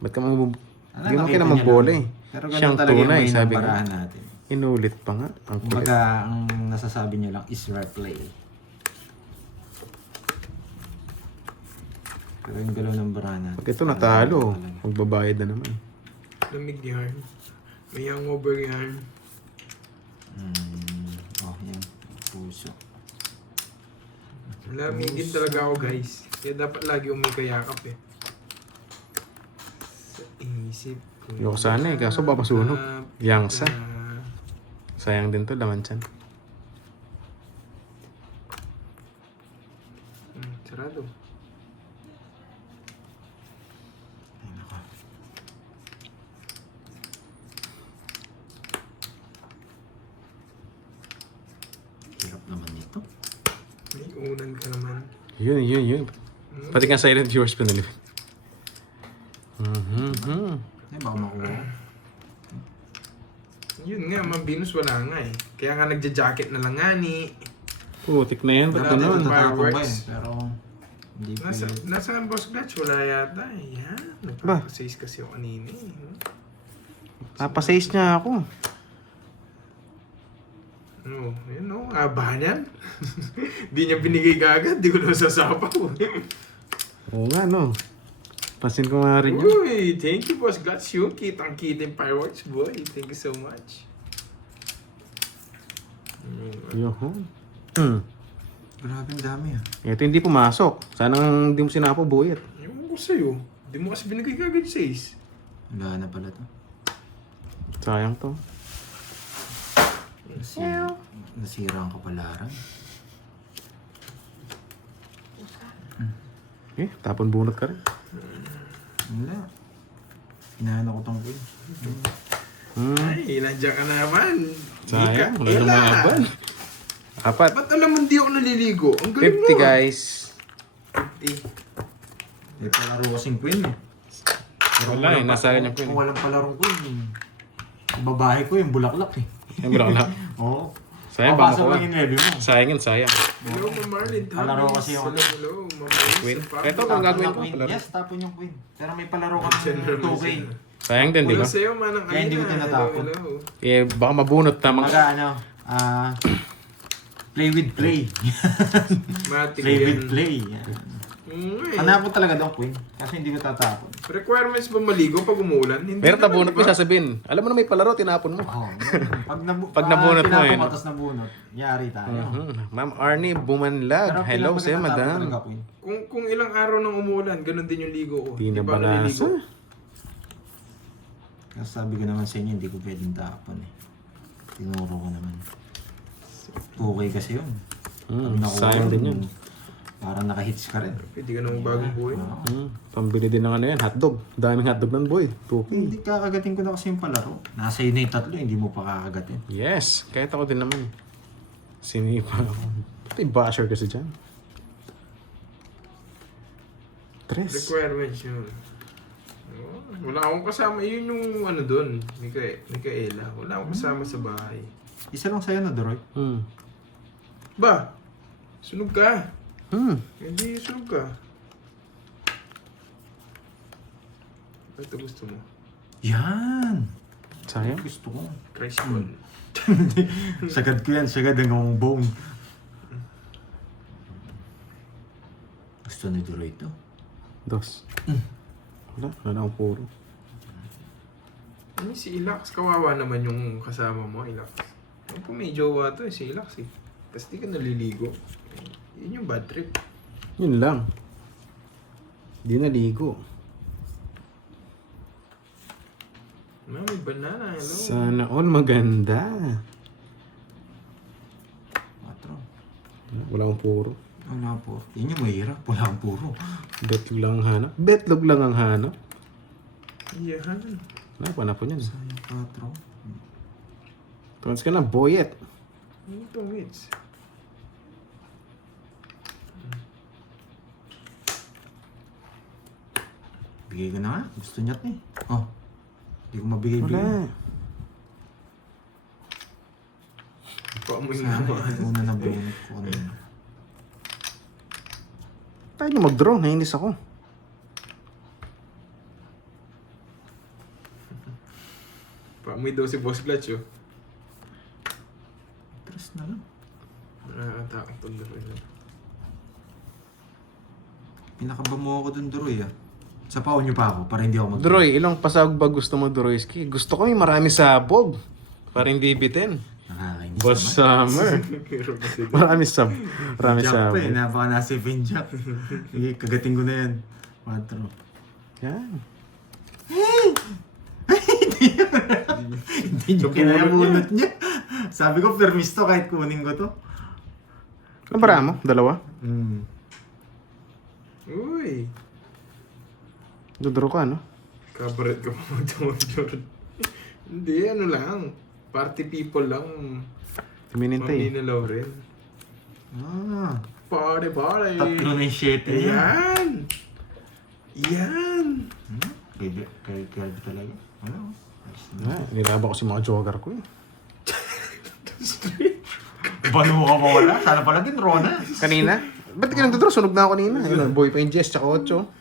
Ba't ka mag... Hindi mo nakita kayo na niya magbola lang. eh. Pero ganun Siyang talaga yung tunay, may sabi nga. nambarahan natin. Inulit pa nga. Ang kulit. Kumbaga, ang nasasabi niya lang is replay. Pero yung galaw ng barahan natin. Pag ito natalo, magbabayad na naman. Lamig yarn. May hangover yan. Oh, yan. Puso. Lamigin talaga ako guys. Kaya dapat lagi umikayakap eh. Sa isip ko. Ayoko sana eh, kaso papasunog. Yangsa. Ah, Sayang din to, laman tiyan. sarado. Ay, nako. Hirap naman nito. May unan ka naman. Yun. Pati nga silent viewers pa nalipin. Ay, baka makuha ko. Yun nga, mabinus wala nga eh. Kaya nga nagja-jacket na lang nga ni. Putik na yan, ba't Wala ganun? din. Tatapon ba Fireworks. yun? Pero, hindi pa yun. Nasaan boss Glatch? Wala yata eh. Yan. Nagpapasays kasi ako kanina eh. Papasays niya ako. Ano, yun o. Aba niyan. Di niya binigay kagad. Di ko na sasapaw. Oo nga, no. Pansin ko nga rin yun. Uy, thank you boss Glatch. Yung kitang-kita yung fireworks boy. Thank you so much. Yun. Grabe ang dami ah. Ito hindi pumasok. Sana hindi mo sinapo, buyet. Yung ko sa'yo. Di mo kasi binigay kagad 6. Wala na pala to. Sayang to. Nasira ang kapalaran. Eh, tapon bunot ka rin. Wala. Inahan ako tong queen. Ay, nandiyan ka na naman. Sayang, wala Mikaela. nang maban. Apat. Ba't alam mo hindi ako naliligo? Ang galing 50 mo. guys. 50. May palaro kasing queen eh. Wala eh, nasa akin yung queen. Kung walang palarong queen eh. Yung babae ko yung bulaklak eh. Ay, bro, wala. Oo. Sayang, baka Papasok makuha. lang yung nebe mo. Sayang yun, sayang. Hello, Ma'am Marlene. Palaro kasi yung ano. Hello, Ma'am Marlene. Queen. Sa Ito, pub. kung gagawin Tapon ko, na queen. palaro. Yes, tapon yung queen. Pero may palaro kami General 2K. Luzon. Sayang din, di Wala ba? sa'yo, manang Kaya hindi ko Alina. tinatapon. Hello, hello. Eh, baka mabunot na mag... Maga ano, play with play. Matik Play yan. with play. Yan. Eh. Hanapon talaga daw queen. Kasi hindi ko tatapon. Requirements ba maligo pag umuulan? Hindi Pero naman, tabunot di mo ba? sasabihin. Alam mo na may palaro, tinapon mo. Oo. Pag nabunot mo, eh, no? Tapos nabunot, yari tayo. Ma'am Arnie Bumanlag. Hello sa'yo, madam. Kung ilang araw nang umuulan, ganun din yung ligo ko. Di na ba naliligo? balasa. Kasi sabi ko naman sa inyo, hindi ko pwedeng tapon eh. Tinuro ko naman. Okay kasi yun. Pag nakuha Sayang din yun. Parang naka-hits ka rin. Pwede ka namang bagong buhay. Pambili din ng ano yan, hotdog. Daming hotdog ng boy. Tuki. Hindi kakagatin ko na kasi yung palaro. Nasa yun na yung tatlo, hindi mo pa kakagatin. Yes, kahit ako din naman. Sinipa ako. Pati basher kasi dyan. Tres. Requirements yun. Oh, wala akong kasama. Yun yung ano dun. Mikaela. Wala akong kasama sa bahay. Isa lang sa'yo na, Doroy. Ba? Sunog ka. Hindi sunog ka. Ito gusto mo. Yan! Sayang. Gusto ko. Crash ball. Sagad ko yan, sagad hanggang bone. Gusto ni Doroy ito. Dos. Wala na akong puro. Ano si Ilax? Kawawa naman yung kasama mo, Ilax. Kung may jowa to, si Ilax eh. Tapos di ka naliligo. Yun yung bad trip. Yun lang. Di naligo. May banana, hello. Sana all maganda. 4. Wala akong puro. Wala po. Yun yung mahirap. Wala ang puro. Betlog lang ang hanap. Betlog lang ang hanap. Yan. Wala pa yan. Sayang 4. Tumas ka na, boyet. Ano itong hits? Bigay ko na nga. Gusto niya ito eh. Oh. Hindi ko mabigay-bigay. Wala. Paamoy Sana naman. yung una na bunot ko. Ano yun? Tayo na mag-draw. Nainis ako. Paamoy daw si Boss Glatch, oh. Tres na lang. Nakakatakot tong dalawa. Pinakaba mo ako dun, Doroy ah. Sapawan niyo pa ako para hindi ako mag- Droy, ilang pasabog ba gusto mo, Droyski? Gusto ko may marami sabog. Para hindi bitin. Nakakainis Boss naman. Summer. Marami marami Jack pa sabog. eh, napaka nasa Jack. Sige, kagating ko na yan. 4. Yan. Hindi nyo kinayabunot niya. Sabi ko, permis to kahit kunin ko to. Ano para mo? Dalawa? Uy. Dudro ka, no? Kabaret ka pa magdamag-jordan. Hindi, ano lang. Party people lang. Minintay. Mami na Lauren. Ah, Party. tatlo na yung 7 niya. Yan! Yan! Kaya talaga. Ano? Nilaba ko si mga jogger ko eh. Bano mo ka pa wala? Sana pala din, Rona. Kanina? Ba't ka nagdodro? Sunog na ako kanina. Ayun, boy pa yung Jess, tsaka 8.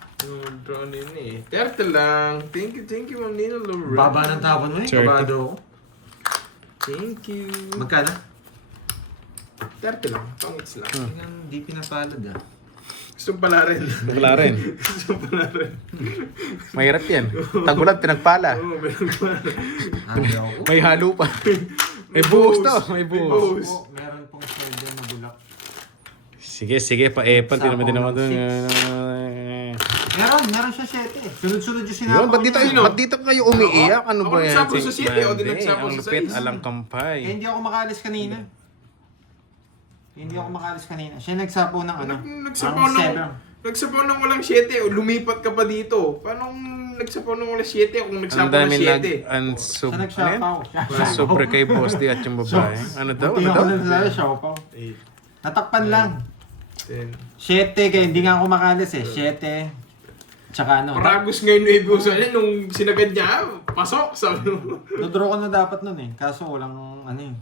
Draw in eh. 30 lang. Thank you, Ma'am Nina Lauren. Baba ng tapon mo eh. Sure. Kabado ako. Thank you. Magkano? 30 lang. Pangits lang. Hindi pinapalad ah. Gusto pala rin. Wala rin. Gusto pala rin. Mahirap yan. Tagulat, pinagpala. Oo, meron pa. Hindi ako. May halo pa. May buhos to. May buhos. Oh, meron pong solder na bulak. Sige, pa-epan. Di naman din naman doon. Meron siya 7 eh. Sunod-sunod yung Yun, sinapa ba't dito kayo umiiyak? Ano Ako ba yan? nagsapo sa 7, o di Hindi, nagsapo ang sa lupit, 6. alang kampay. Hindi ako makalis kanina. Hindi ako makalis kanina. Siya nagsapo ng ano? Nagsapaw ng walang 7 o lumipat ka pa dito. Paano nagsapaw ng walang 7 kung Ang nagsapaw ng dami 7? Siya nagsapaw. Super kay Boss D at yung babae. Ano daw? Buti Ano ako daw? na sa'yo, sapaw. 8, Natakpan lang. 10. 7 kaya hindi nga ako makalis eh. 7. Tsaka ano. Paragos ngayon na ibusan niya nung sinagad niya, pasok! Sabi mo. Dodraw ko na dapat nun eh. Kaso walang ano eh.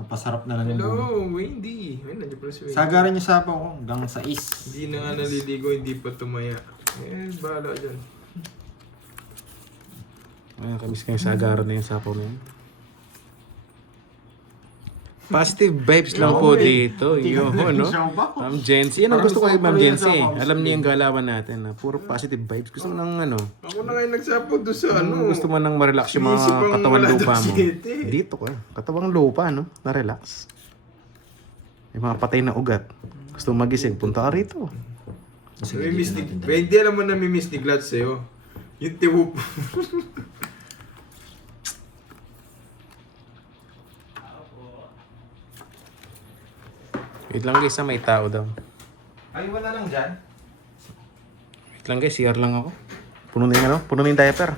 Napasarap na lang yung buhay. Hello, Wendy. Ay, nandiyan pala si Wendy. Sagaran niyo sapaw ko hanggang sa is. Hindi na nga naliligo, hindi pa tumaya. Eh, bahala dyan. Ay, kamis kayo sagaran na yung sapaw na yun. Positive vibes lang po dito. Yo, no? Ma'am Jency. Yan ang gusto ko kay Ma'am Jency. Alam niya yung galawan natin. Puro positive vibes. Gusto mo ng ano? Ako na ngayon nagsapo doon sa ano. Gusto mo nang ma-relax yung Sinisip mga ang katawan wala lupa daw mo. siyete. Dito ka. Katawang lupa, no? Na-relax. May mga patay na ugat. Gusto mo magising, punta ka rito. Namimiss ni... Hindi alam mo namimiss ni Glad sa'yo. Yung tiwup. Wait lang guys, may tao daw. Ay, wala lang dyan. Wait lang guys, CR lang ako. Puno na yung ano? Puno na yung diaper.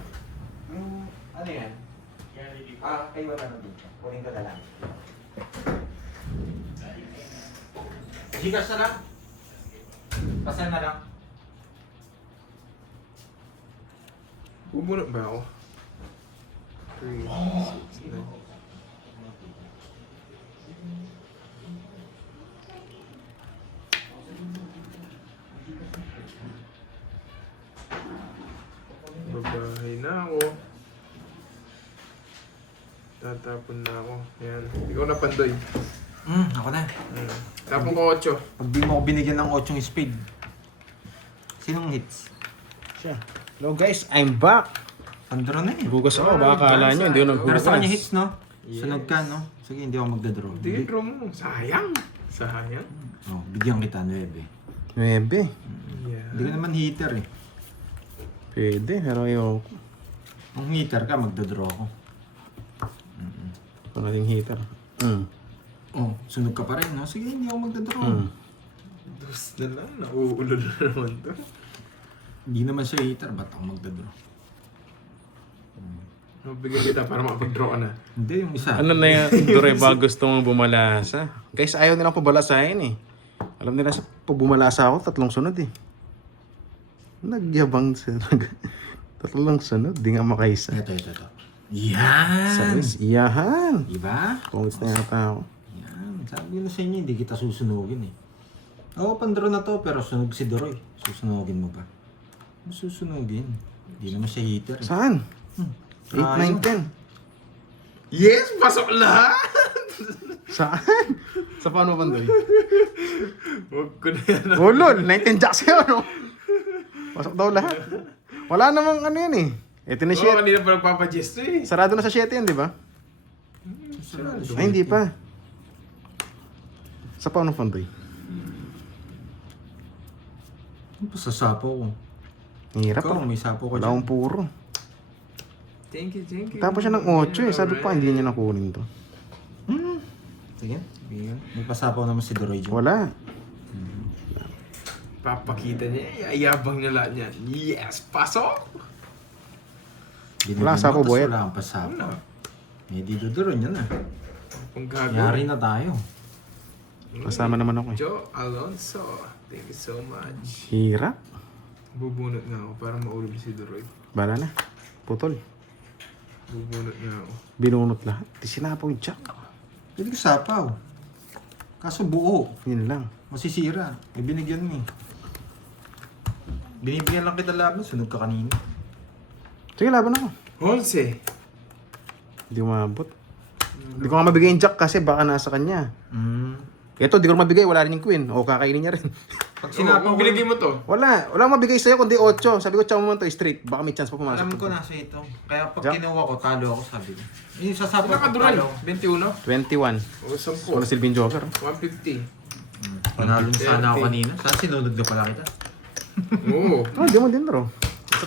Ano yan? Ay, wala lang dito. Kunin ka na lang. Gigas na lang. Pasal na lang. Bumuna ba ako? 3, 6, 9. Babahay na ako. Tatapon na ako. Yan. Ikaw na pandoy. Ako na. Tapon ko 8. Pag di mo ako binigyan ng 8 speed. Sinong hits? Siya. Hello guys, I'm back. Pandro na eh. Gugas ako, baka kala nyo, hindi ko Pero naghugas. sa kanya hits, no? Sunod ka, no? Sige, hindi ako magdadraw. Hindi, draw mo. Sayang. Sayang. Oh, bigyan kita 9. 9. Yeah. Hindi ka naman hitter eh. Pwede, pero ayoko. Kung hitter ka, magdadraw ako. Kung nating heater. Oh, sunog ka pa rin, no? Sige, hindi ako magdadraw. Dos na lang. Nauulol na naman to. Hindi naman siya hitter, ba't ako magdadraw? Mabigyan kita para makapag-draw ka na. Hindi, yung isa. Ano na yan, Dore, ba gusto mong bumalasa? Guys, ayaw nilang pabalasahin eh. Alam nila sa bumalasa ako, 3 sunod eh. Nagyabang sa 3 sunod, di nga makaisa. Ito. Yan! Sabes, iyahan. Diba? Kongits na yata ako. Yan. Sabi ko na sa inyo, hindi kita susunugin eh. Oo, pandro na to, pero sunog si Doroy. Susunugin mo ba? Susunugin. Hindi naman siya hitter. Saan? 8, 9, 10. Yes! Pasok lahat! Saan? Sa paano bandoy? Huwag ko na yan. Oh lol, 19 jacks yun no? Pasok daw lahat. Wala namang ano yan eh. Ito na Oo, 7. kanina pa nagpapagesto eh. Sarado na sa 7 yan, di ba? Ay, hindi pa. Sa paano Fondoy? Ano pa sa sapo ko? Hirap Ikaw, pa. may sapo ko Wala dyan. akong puro. Thank you, thank you. Tapos siya ng 8 eh. Sabi ko, hindi niya nakunin to. Sige, sige. May pasapaw naman si Doroy dyan. Wala. Papakita niya, ayabang na lahat niyan. Yes, pasok! Wala, sapo, boyet. Wala kang pasapaw. May di Doroy yan ah. Kung gago. Yari na tayo. Kasama naman ako eh. Joe Alonso, thank you so much. Hirap. Bubunot na ako para maulog si Doroy. Bala na. Putol. Bubunot na ako. Binunot lahat. Di sinapaw yung jack. Pwede ko sapaw. Kaso buo. Yun lang. Masisira. Eh, binigyan mo eh. Binibigyan lang kita laban. Sunog ka kanina. Sige, laban ako. Holse. Hindi umabot. Hindi ko nga mabigay yung jack kasi baka nasa kanya. Ito, di ko mabigay. Wala rin yung queen. O, kakainin niya rin. Pag Sinapaw sinapaw binigay mo to. Wala. Wala akong mabigay sa'yo kundi 8. Sabi ko, tsaka mo man to straight. Baka may chance pa pumasok. alam ko nasa ito. Kaya pag Jack? kinuha ko, talo ako sabi ko. Yung sasapaw Ilan ka ko, Doroy? talo. 21? 21. O 10. Ano silbing joker? 150. Panalo na sana ako kanina. Saan sinunog na pala kita? Oo. Oh, di mo din bro.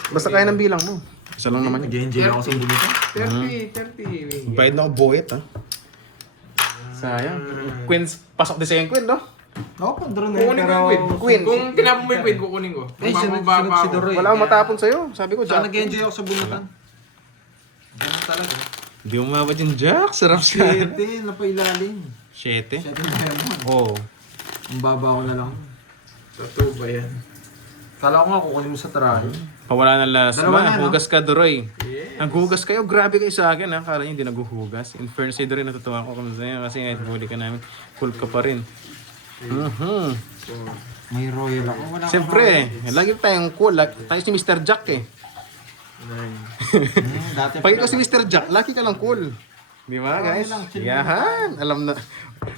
Basta kaya ng bilang mo. Isa lang naman yun. Nag-enjoy ako sa bulita. 30. Bayad na ako boyet ha. Sayang. Queens, pasok din sa yung queen no? Oo, pandro na Kukunin ko yung queen. Queen. Kung tinapon mo yung queen, kukunin ko. Ay, sunod Mababa si ako. Doroy. Wala akong matapon sa'yo. Sabi ko, Saan jack. nag-enjoy ako sa bulutan? Ganun talaga. Di umabot yung jack. Sarap siya. 7, napailalim. 7? 7 lemon. Oo. Ang baba ko na lang. Totoo ba yan? Kala ko nga kukunin mo sa tarahe. Pawala na last. Dalawa na, no? Hugas ka, Doroy. Yes. Naghugas kayo. Grabe kayo sa akin ha. Kala niyo hindi naghuhugas. In fairness, Doroy, natutuwa ko kami sa'yo. Kasi kahit huli ka namin, cool ka pa rin. So, May royal ako. Wala Siyempre, lagi tayong cool. Tayo si Mr. Jack eh. 9. Dati Pag ikaw si Mr. Jack, lagi ka lang cool. Di ba, guys? lang, chill Yahan. Alam na.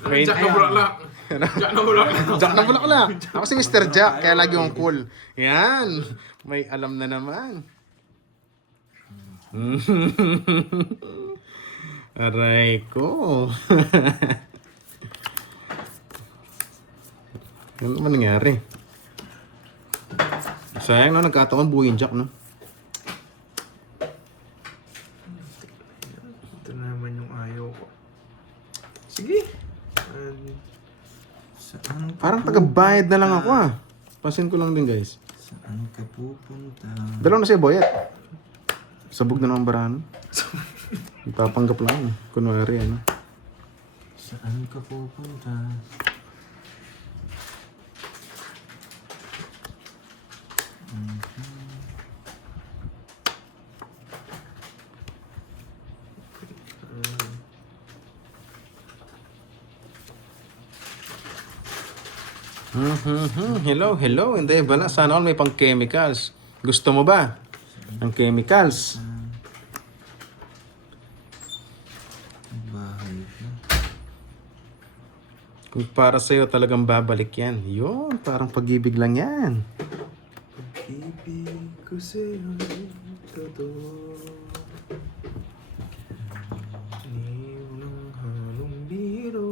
Wait. Jack na bulaklak. Jack na bulaklak. Jack na bulaklak. Ako si Mr. Jack, kaya lagi yung cool. Yan. May alam na naman. Aray ko. Ano naman nangyari? Sayang no, nagkataon buhay yung Jack no? Ito na naman yung ayaw ko. Sige. Saan ka, Parang taga-bayad na lang ako ah. Pasin ko lang din guys. saan ka pupunta? Dalaw na siya boyet. Sabog na naman barano. Ipapanggap lang. Kunwari ano. Saan ka pupunta? Hello, hello. Hindi ba na? Sana all may pang chemicals. Gusto mo ba? Ang chemicals. Bahay ka. Kung para sa'yo talagang babalik yan. Yun, parang pag-ibig lang yan. Ibig ko sa'yo totoo. Ni walang halong biro.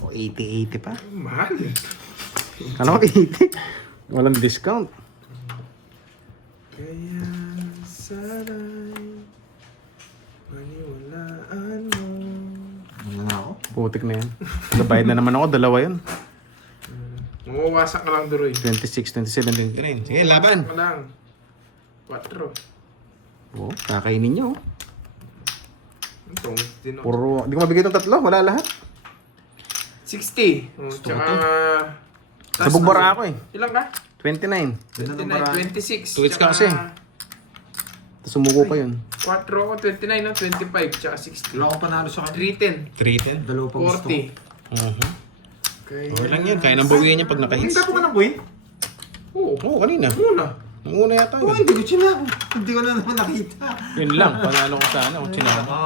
O 80-80 pa. Mahal. Ano 80? Walang discount. Kaya sana'y maniwalaan mo. Ano na ako? Putik na yan. Nabayad na naman ako. Dalawa yun. Mawawasak ka lang, Doroy. 26, 27, 29. Sige, laban. Ka lang. 4. Oh, kakainin nyo. Ito, din ako. Puro, di ko mabigay itong tatlo. Wala lahat. 60. Tsaka... Sabog bara ako eh. Ilan ka? 29. 29, 26. Two weeks ka kasi. Tapos sumuko pa yun. 4 ako, 29, no? 25, tsaka 60. Wala akong panalo sa kanya. 310. 310. Dalawa pa gusto ko. 40. Kaya... Okay lang yan. Kaya nang bawian niya pag nakahits. Hindi ka ng buhay? Oo. Oo, kanina. Muna. Nung una yata Oo, yun. hindi ko chinako. Hindi ko na naman nakita. Yun lang. Panalo ko sana. O, sinama.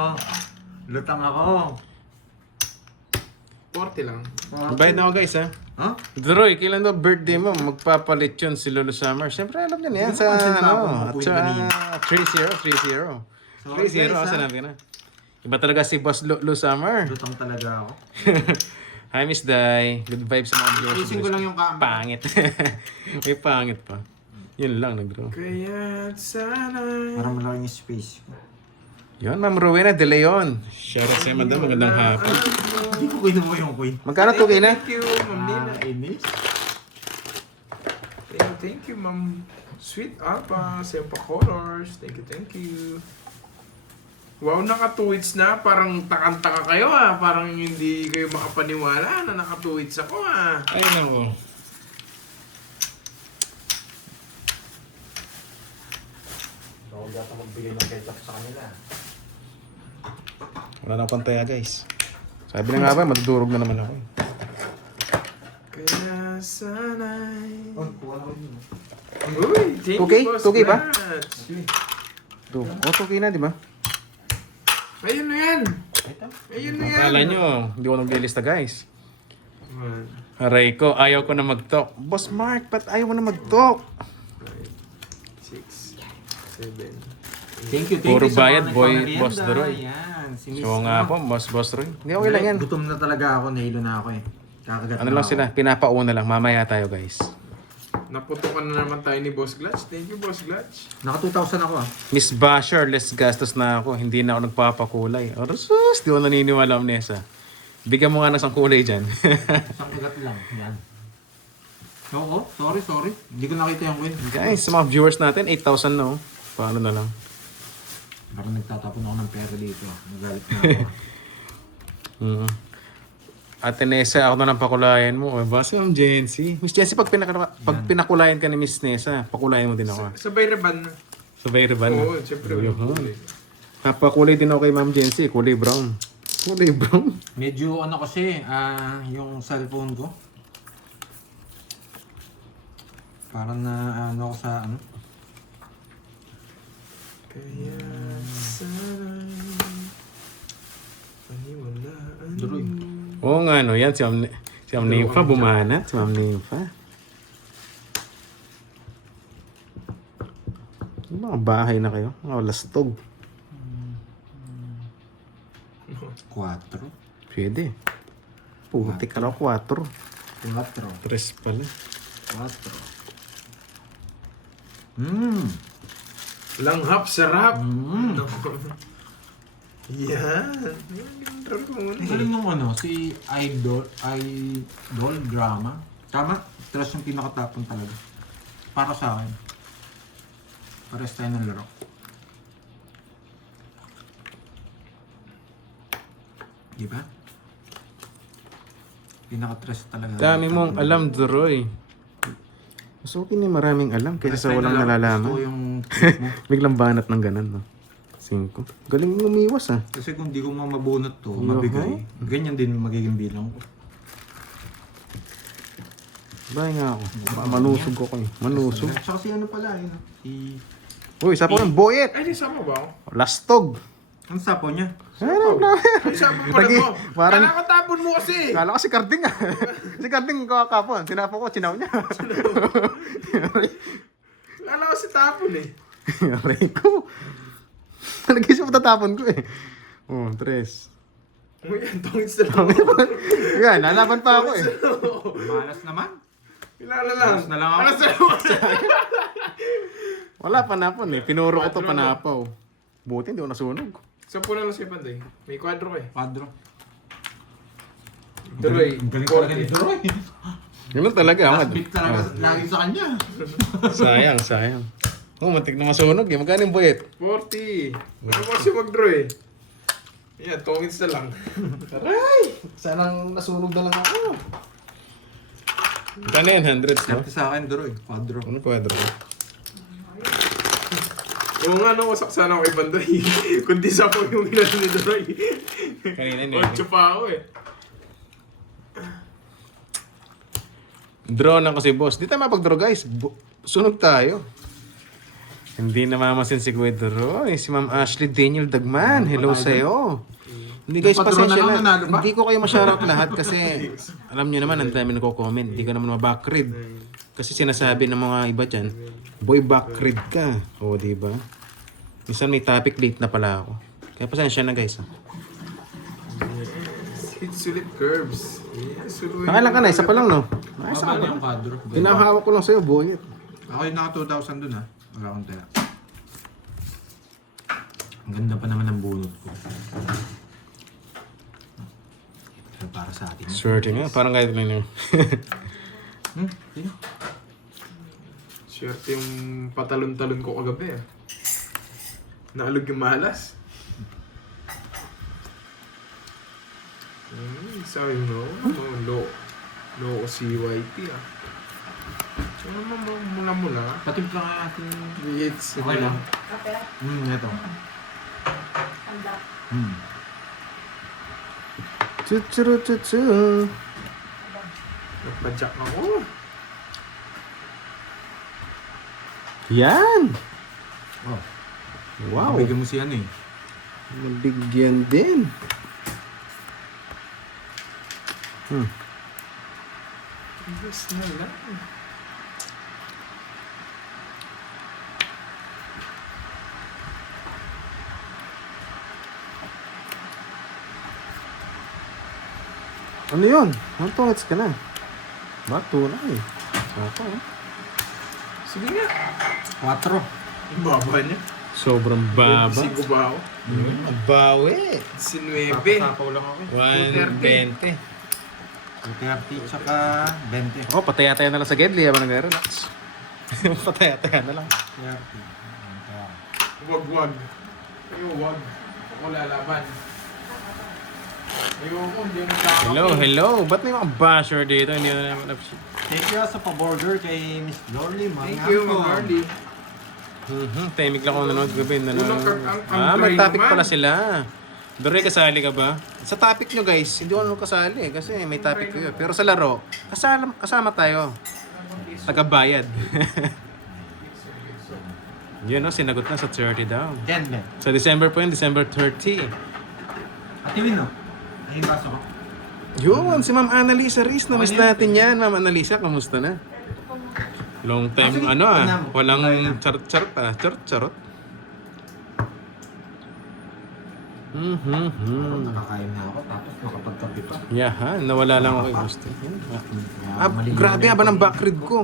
Lutang ako. 40 lang. Bayad na ako guys ha. Ha? Droy, kailan daw birthday mo? Magpapalit yun si Lolo Summer. Siyempre alam niya na yan Hindi sa naman sinabi ano. mo, At kuya sa kanina. 3-0. 3-0. Sorry, 3-0, guys, ha? asa natin na. Iba talaga si Boss Lolo Summer. Lutang talaga ako. Hi Miss Dai. Good vibes sa mga viewers. Ayusin ko lang yung camera. Pangit. May pangit pa. Yun lang, nag-draw. Kaya sana... Parang malaking space. Yun, Ma'am Rowena De Leon. Shout out sa'yo, madam. Magandang hapon. Hindi ko kinuha yung coin. Magkano to, Kina? Thank you, Ma'am Nina. Inis? Thank you, Ma'am. Sweet Alpha, Sempa Colors. Thank you. Wow, naka-tweets na. Parang takang-taka kayo ah. Parang hindi kayo makapaniwala na naka-tweets ako ah. Ay, nako. Ako dapat magbigay ng ketchup sa kanila. Wala nang pantaya, guys. Sabi na nga ba, madudurog na naman ako. Eh. Kaya sana'y... Oh, kuha na ko yun. Uy, thank 2K? you, Boss 2K ba? Nats. Ito. Okay na, di ba? Ayun na yan. Ito? Ayun na yan. Akala nyo, hindi ko naglilista, guys. One, Aray ko, ayaw ko na mag-talk. Boss Mark, ba't ayaw mo na mag-talk? 6, 7. Thank you Puro sa mga bayad, boy, nagpamerienda. Boss Doroy. Yan, si Miss. So nga po, Boss Roy. Hindi, okay lang yan. Gutom na talaga ako, nahilo na ako eh. Kakagat Ano na lang ako. sila, pinapauna lang. Mamaya tayo, guys. Naputukan na naman tayo ni Boss Glutch. Thank you, Boss Glutch. Naka 2,000 ako ah. Miss Basher, less gastos na ako. Hindi na ako nagpapakulay. Orsus, di ko naniniwala, Amnesa. Bigyan mo nga ng isang kulay dyan. Isang kagat lang. Yan. Oo, sorry. Hindi ko nakita yung win. Guys, sa mga viewers natin, 8,000 na oh. Paano na lang? Parang nagtatapon ako ng pera dito. Nagalit na ako. Ate Nessa, ako na lang pakulayan mo. O, ba si Ma'am Jency? Miss Jency, pag pinakulayan ka ni Miss Nessa, pakulayan mo din ako. Sabay reban na. Sabay riban. Oo, siyempre. Papakulay din ako kay Ma'am Jency. Kulay brown. Kulay brown? Medyo ano kasi, yung cellphone ko. Parang na ano ako sa ano. Kaya sana'y paniwalaan. Duroy. Oo nga, no. Yan, si Ma'am Nympha bumana. Si Ma'am Nympha. Mga bahay na kayo. Mga lastog. 4. Pwede. Puti ka raw, 4. 4. 3 pala. 4. Langhap, sarap. Mm. Yan. Yan, ko muna. Ang galing nung ano, si Idol Drama. Tama? Stress yung pinakatapon talaga. Para sa akin. Pares tayo ng laro. Di ba? Pinaka-stress talaga. Dami mong alam, Doroy. Mas okay na maraming alam kaysa sa walang Gusto ko nalalaman. yung trick mo. Biglang banat ng ganun, no? 5. Galing mo umiwas, ah. Kasi kung di ko mabunot to, Yo, mabigay, ganyan din magiging bilang ko. Bahay nga ako. Manusog ako eh. Manusog. Tsaka si ano pala, yun. Si... Uy, isa po ng boyet! Ay, di sama ba ako? Lastog! Ang sapo niya? Ano, Ay, sama pala Lagi, mo. parang- Kala ko tapon mo kasi. Kala ko si Carding ah. Si Carding kakapon. Sinapo ko, chinaw niya. Kala ko si tapon eh. Aray ko. Nag-isip mo tatapon ko eh. Oh, 3. Uy, ang tongits na lang. Yan, lalaban pa ako eh. Malas naman. Kilala lang. Alas na lang ako. Alas na lang. Wala panapon eh. Pinuro ko to panapaw. Buti hindi ko nasunog. Sa puna lang si Panday. May kwadro eh. Padro. Tuloy. Ang galing talaga ni Doroy. Ganun talaga. Last beat talaga lagi sa kanya. Sayang. Oh, matik na masunog eh. Magkano yung buwet? 40. Ano mo kasi mag-draw eh. Yan, tongits na lang. Aray! Sanang nasunog na lang ako. Magkano yan? Hundreds, no? Swerte sa akin, Doroy. Padro. Ano pwede? Oo nga, no, wasak sana ako kay Panday. Kundi sa ako yung ginano ni Droy. Kanina yun. 8 pa ako eh. Draw na kasi boss. Di tayo mapag-draw guys. Sunog tayo. Hindi na mamasin si Kuya Roy. Si Ma'am Ashley Daniel Dagman. Hello sa'yo. Hindi guys, Yung patrol pasensya na lang, na. nanalo ba? Hindi ko kayo ma-shoutout lahat kasi alam nyo naman, ang dami nagko-comment. Hindi ko naman ma-backread. Kasi sinasabi ng mga iba dyan, boy, backread ka. O, diba? Minsan may topic late na pala ako. Kaya pasensya na guys. Sulit curves. Yes, Nakailan ka na? Isa pa lang, no? Isa Baba pa na lang. yung kadro. Pinahawak ko lang sa'yo, boy. Ako yung naka 2,000 dun ha. Wala akong taya. Ang ganda pa naman ng bunot ko. Pero para sa atin. Swerte nga, parang kahit lang yun. Sino? Swerte yung patalon-talon ko kagabi ah. Naalog yung malas. Sabi mo, low CYP ah. So naman mula-mula. Patimpla nga natin. It's Okay lang. Ito. Chuchuruchuchu. Nagpa-jack ako. Yan! Oh. Wow! Bigyan mo si ano eh. Nabigyan din. Yes na lang. Ano yun? Ang tungits ka na. Bato na eh. Saka eh. Sige nga. 4. Ang baba niya. Sobrang baba. 25 ba ako? Bawi. 19. Sapaw lang ako eh. 120. 30 tsaka 20. Ako, pataya-taya na lang sa Gedli habang nag-relax. Pataya-taya na lang. 30. Wag. Ayun, wag. Ako lalaban. Ayoko, hindi mo sa Hello. Ba't may mga basher dito? Hindi na naman Thank you sa pa-border kay Miss Lorly. Thank you, Ma'am Marley. Timig lang ako nanonood gabi. Ang May dry topic naman. pala sila. Dore, kasali ka ba? Sa topic nyo guys, hindi ako kasali kasi may topic ko yun. Pero sa laro, kasama tayo. Tagabayad. Yun no, sinagot na sa 30 daw. Ken. Sa December po yun, December 30. Ate Win, no? Ayun baso ko. Yun, si Ma'am Annalisa Reis. Namiss natin yan. Ma'am Annalisa, kamusta na? Long time, Sige, ano ah. wala mo. Walang Wala na. charot-charot ah. Charot-charot. Nakakain na ako tapos nakapagkape pa. Yahan, nawala lang ako kay gusto. Mali Grabe na ba yung ng backread ko?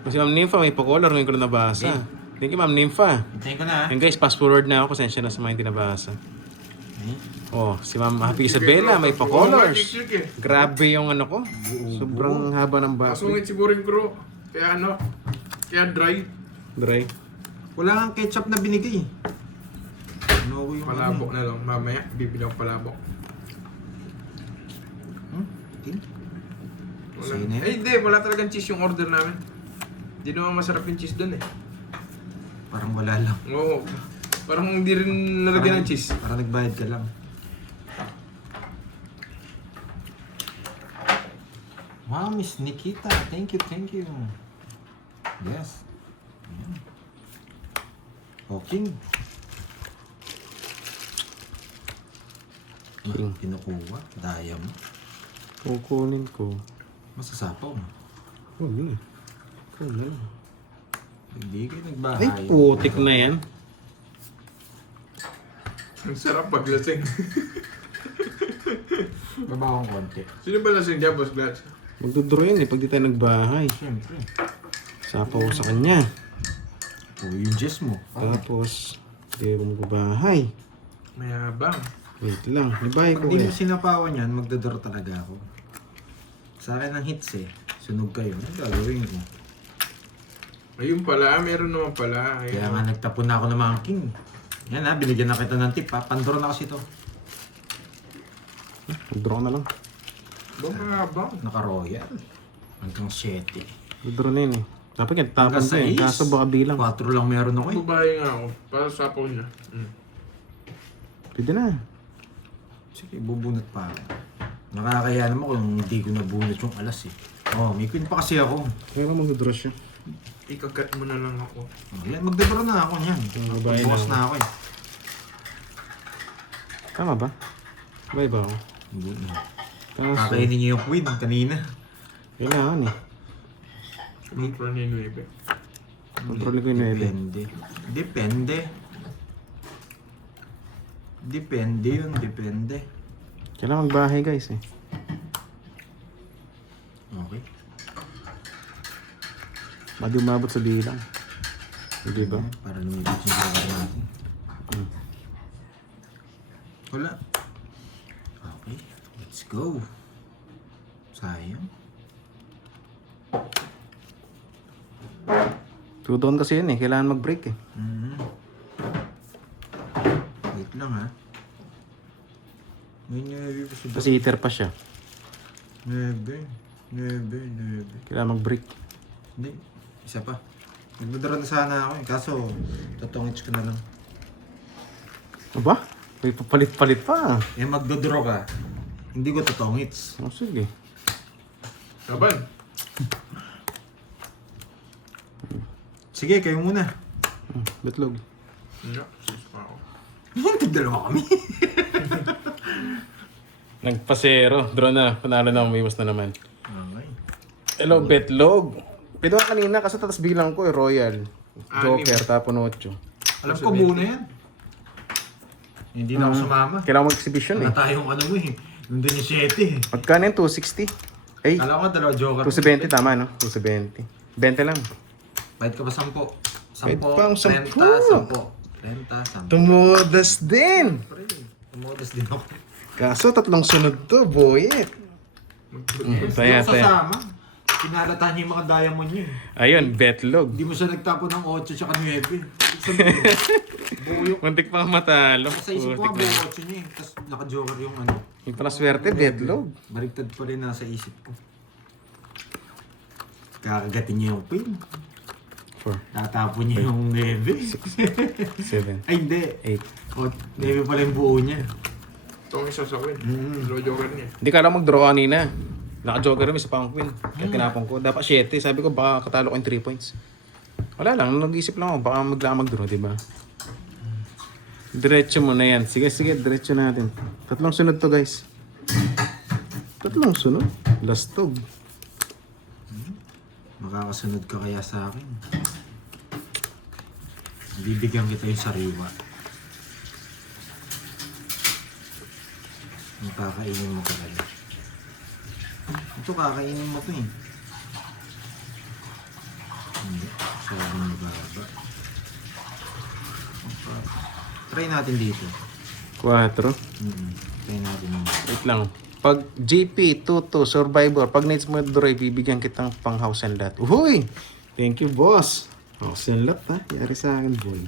Kasi Ma'am Nympha, may pa-color. Ngayon ko lang nabasa. Thank you, Ma'am Nympha. Hintayin ko na ha. And guys, fast forward na ako. Pasensya na sa mga hindi nabasa. Okay. Oh, si Ma'am Happy Isabella, may pa-colors. eh. Grabe yung ano ko. Sobrang haba ng backread. Masungit si Boring Crew. Kaya ano? Kaya dry. Dry. Wala kang ketchup na binigay. Ano ko yung Palabok na lang. Mamaya, bibili ako palabok. Tin? Wala. Sino yun? Eh, hindi. Wala talagang cheese yung order namin. Hindi naman masarap yung cheese dun eh. Parang wala lang. Oo. Parang hindi rin nalagyan ng cheese. Parang nagbayad ka lang. Wow, Miss Nikita. Thank you. Yes. Ayan. Okay. King. Kinukuha. Daya mo. Kukunin ko. Masasapaw mo. Oh, yun. Kunin. Hindi kayo Ay, nagbahay. putik na yan. Ang sarap paglasing. Babawang konti. Sino ba lasing dyan, Boss Glad? Magdodraw yan eh pag di tayo nagbahay. Siyempre. Sapaw ko sa kanya. O yung Jess mo. Tapos, di ako magbahay. Mayabang. Wait lang, nabahay ko Pag di mo eh. sinapawan yan, magdodoro talaga ako. Sa akin ang hits eh. Sunog kayo. Ano gagawin ko? Ayun pala, meron naman pala. Ayun. Kaya nga nagtapon na ako ng mga king. Yan ha, binigyan na kita ng tip ha. Pandoro na kasi ito. Magdraw na lang. Ba mayabang? Naka-royal. Hanggang 7. Magdraw na yun eh. Dapat yan, tapon Hanggang ko eh. 6. Kaso baka bilang. 4 lang meron ako eh. Babae nga ako. Para sa sapaw niya. Pwede na. Sige, bubunot pa ako. Nakakaya naman kung hindi ko nabunot yung alas eh. Oh, may queen pa kasi ako. Kaya lang magdodraw siya. Ikagat mo na lang ako. Oh, yan, magdodoro na ako niyan. babae Bukas na. na ako eh. Tama ba? Ba iba ako? Hindi na. Kaso, Kakainin niyo yung queen kanina. kailangan eh. Control ni 9. Kontrolin ko yung 9. Depende. Depende. Depende yun, depende. Kailangan magbahay guys eh. Okay. Madi umabot sa bilang. Hindi ba? Para lumipat yung joker natin. Hmm. Wala. Okay, let's go. Sayang. Two down kasi yun eh. Kailangan mag-break eh. Wait lang ha. May nebe pa siya. Kasi hitter pa siya. Nebe. Kailangan mag-break. Hindi. Isa pa. Nagdodraw na sana ako eh. Kaso, totongits ko na lang. Aba? May papalit-palit pa. Eh, magdodraw ka. Hindi ko totongits. Oh, sige. Laban. Sige, kayo muna. Betlog. Hindi. Sus pa ako. Dalawa kami. Nagpasero. Draw na. Panalo na. Umiwas na naman. Okay. Hello, Betlog. Pwede ka kanina kasi tatas bilang ko eh. Royal. Joker, tapon 8. Alam ko buo na yan. Hindi na ako sumama. Kailangan mag-exhibition eh. Wala tayong ano mo eh. Yung 17 eh. Magkano yun? 260? Ay, Kala ko dalawa joker. 270 tama no? 270. 20 lang. Bayad ka ba 10? 10, Bayad pa ang 30, 10. 10. 10. Tumudas din. Pre, tumodas din ako. Kaso tatlong sunod to, boyet. Hindi Taya, ako taya. sasama. Kinalatahan niya yung mga diamond niya eh. Ayun, betlog. Hindi mo siya nagtapo ng 8 tsaka 9. Sabihin, buo yung... Muntik pa matalo. Sa isip ko nga buo 8 niya eh. Tapos naka-joker yung ano. Yung pala swerte, betlog. Baliktad pa rin nasa isip ko. Kakagatin niya yung queen. 4, Tatapon niya yung 9. 7, Ay hindi. 8. 9 pala yung buo niya. Ito ang isa sa win. Draw joker niya. Hindi ka lang mag-draw kanina. Naka-joker rin, isa pang queen. Kaya tinapon ko. Dapat 7. Sabi ko, baka katalo ko yung 3 points. Wala lang, nag-isip lang ako. Baka mag-draw, di ba? Diretso mo na yan. Sige, diretso natin. Tatlong sunod to, guys. Tatlong sunod. Lastog. Makakasunod ka kaya sa akin. Bibigyan kita yung sariwa. Makakainin mo ka kaya. Ito kakainin mo to eh. Hindi. Sobrang mababa. Try natin dito. 4. Try natin yung... Wait lang. Pag GP, Tuto, Survivor, pag needs mo Droy, bibigyan kitang pang house and lot. Uy! Thank you, boss. House and lot, ha? Yari sa akin, boy.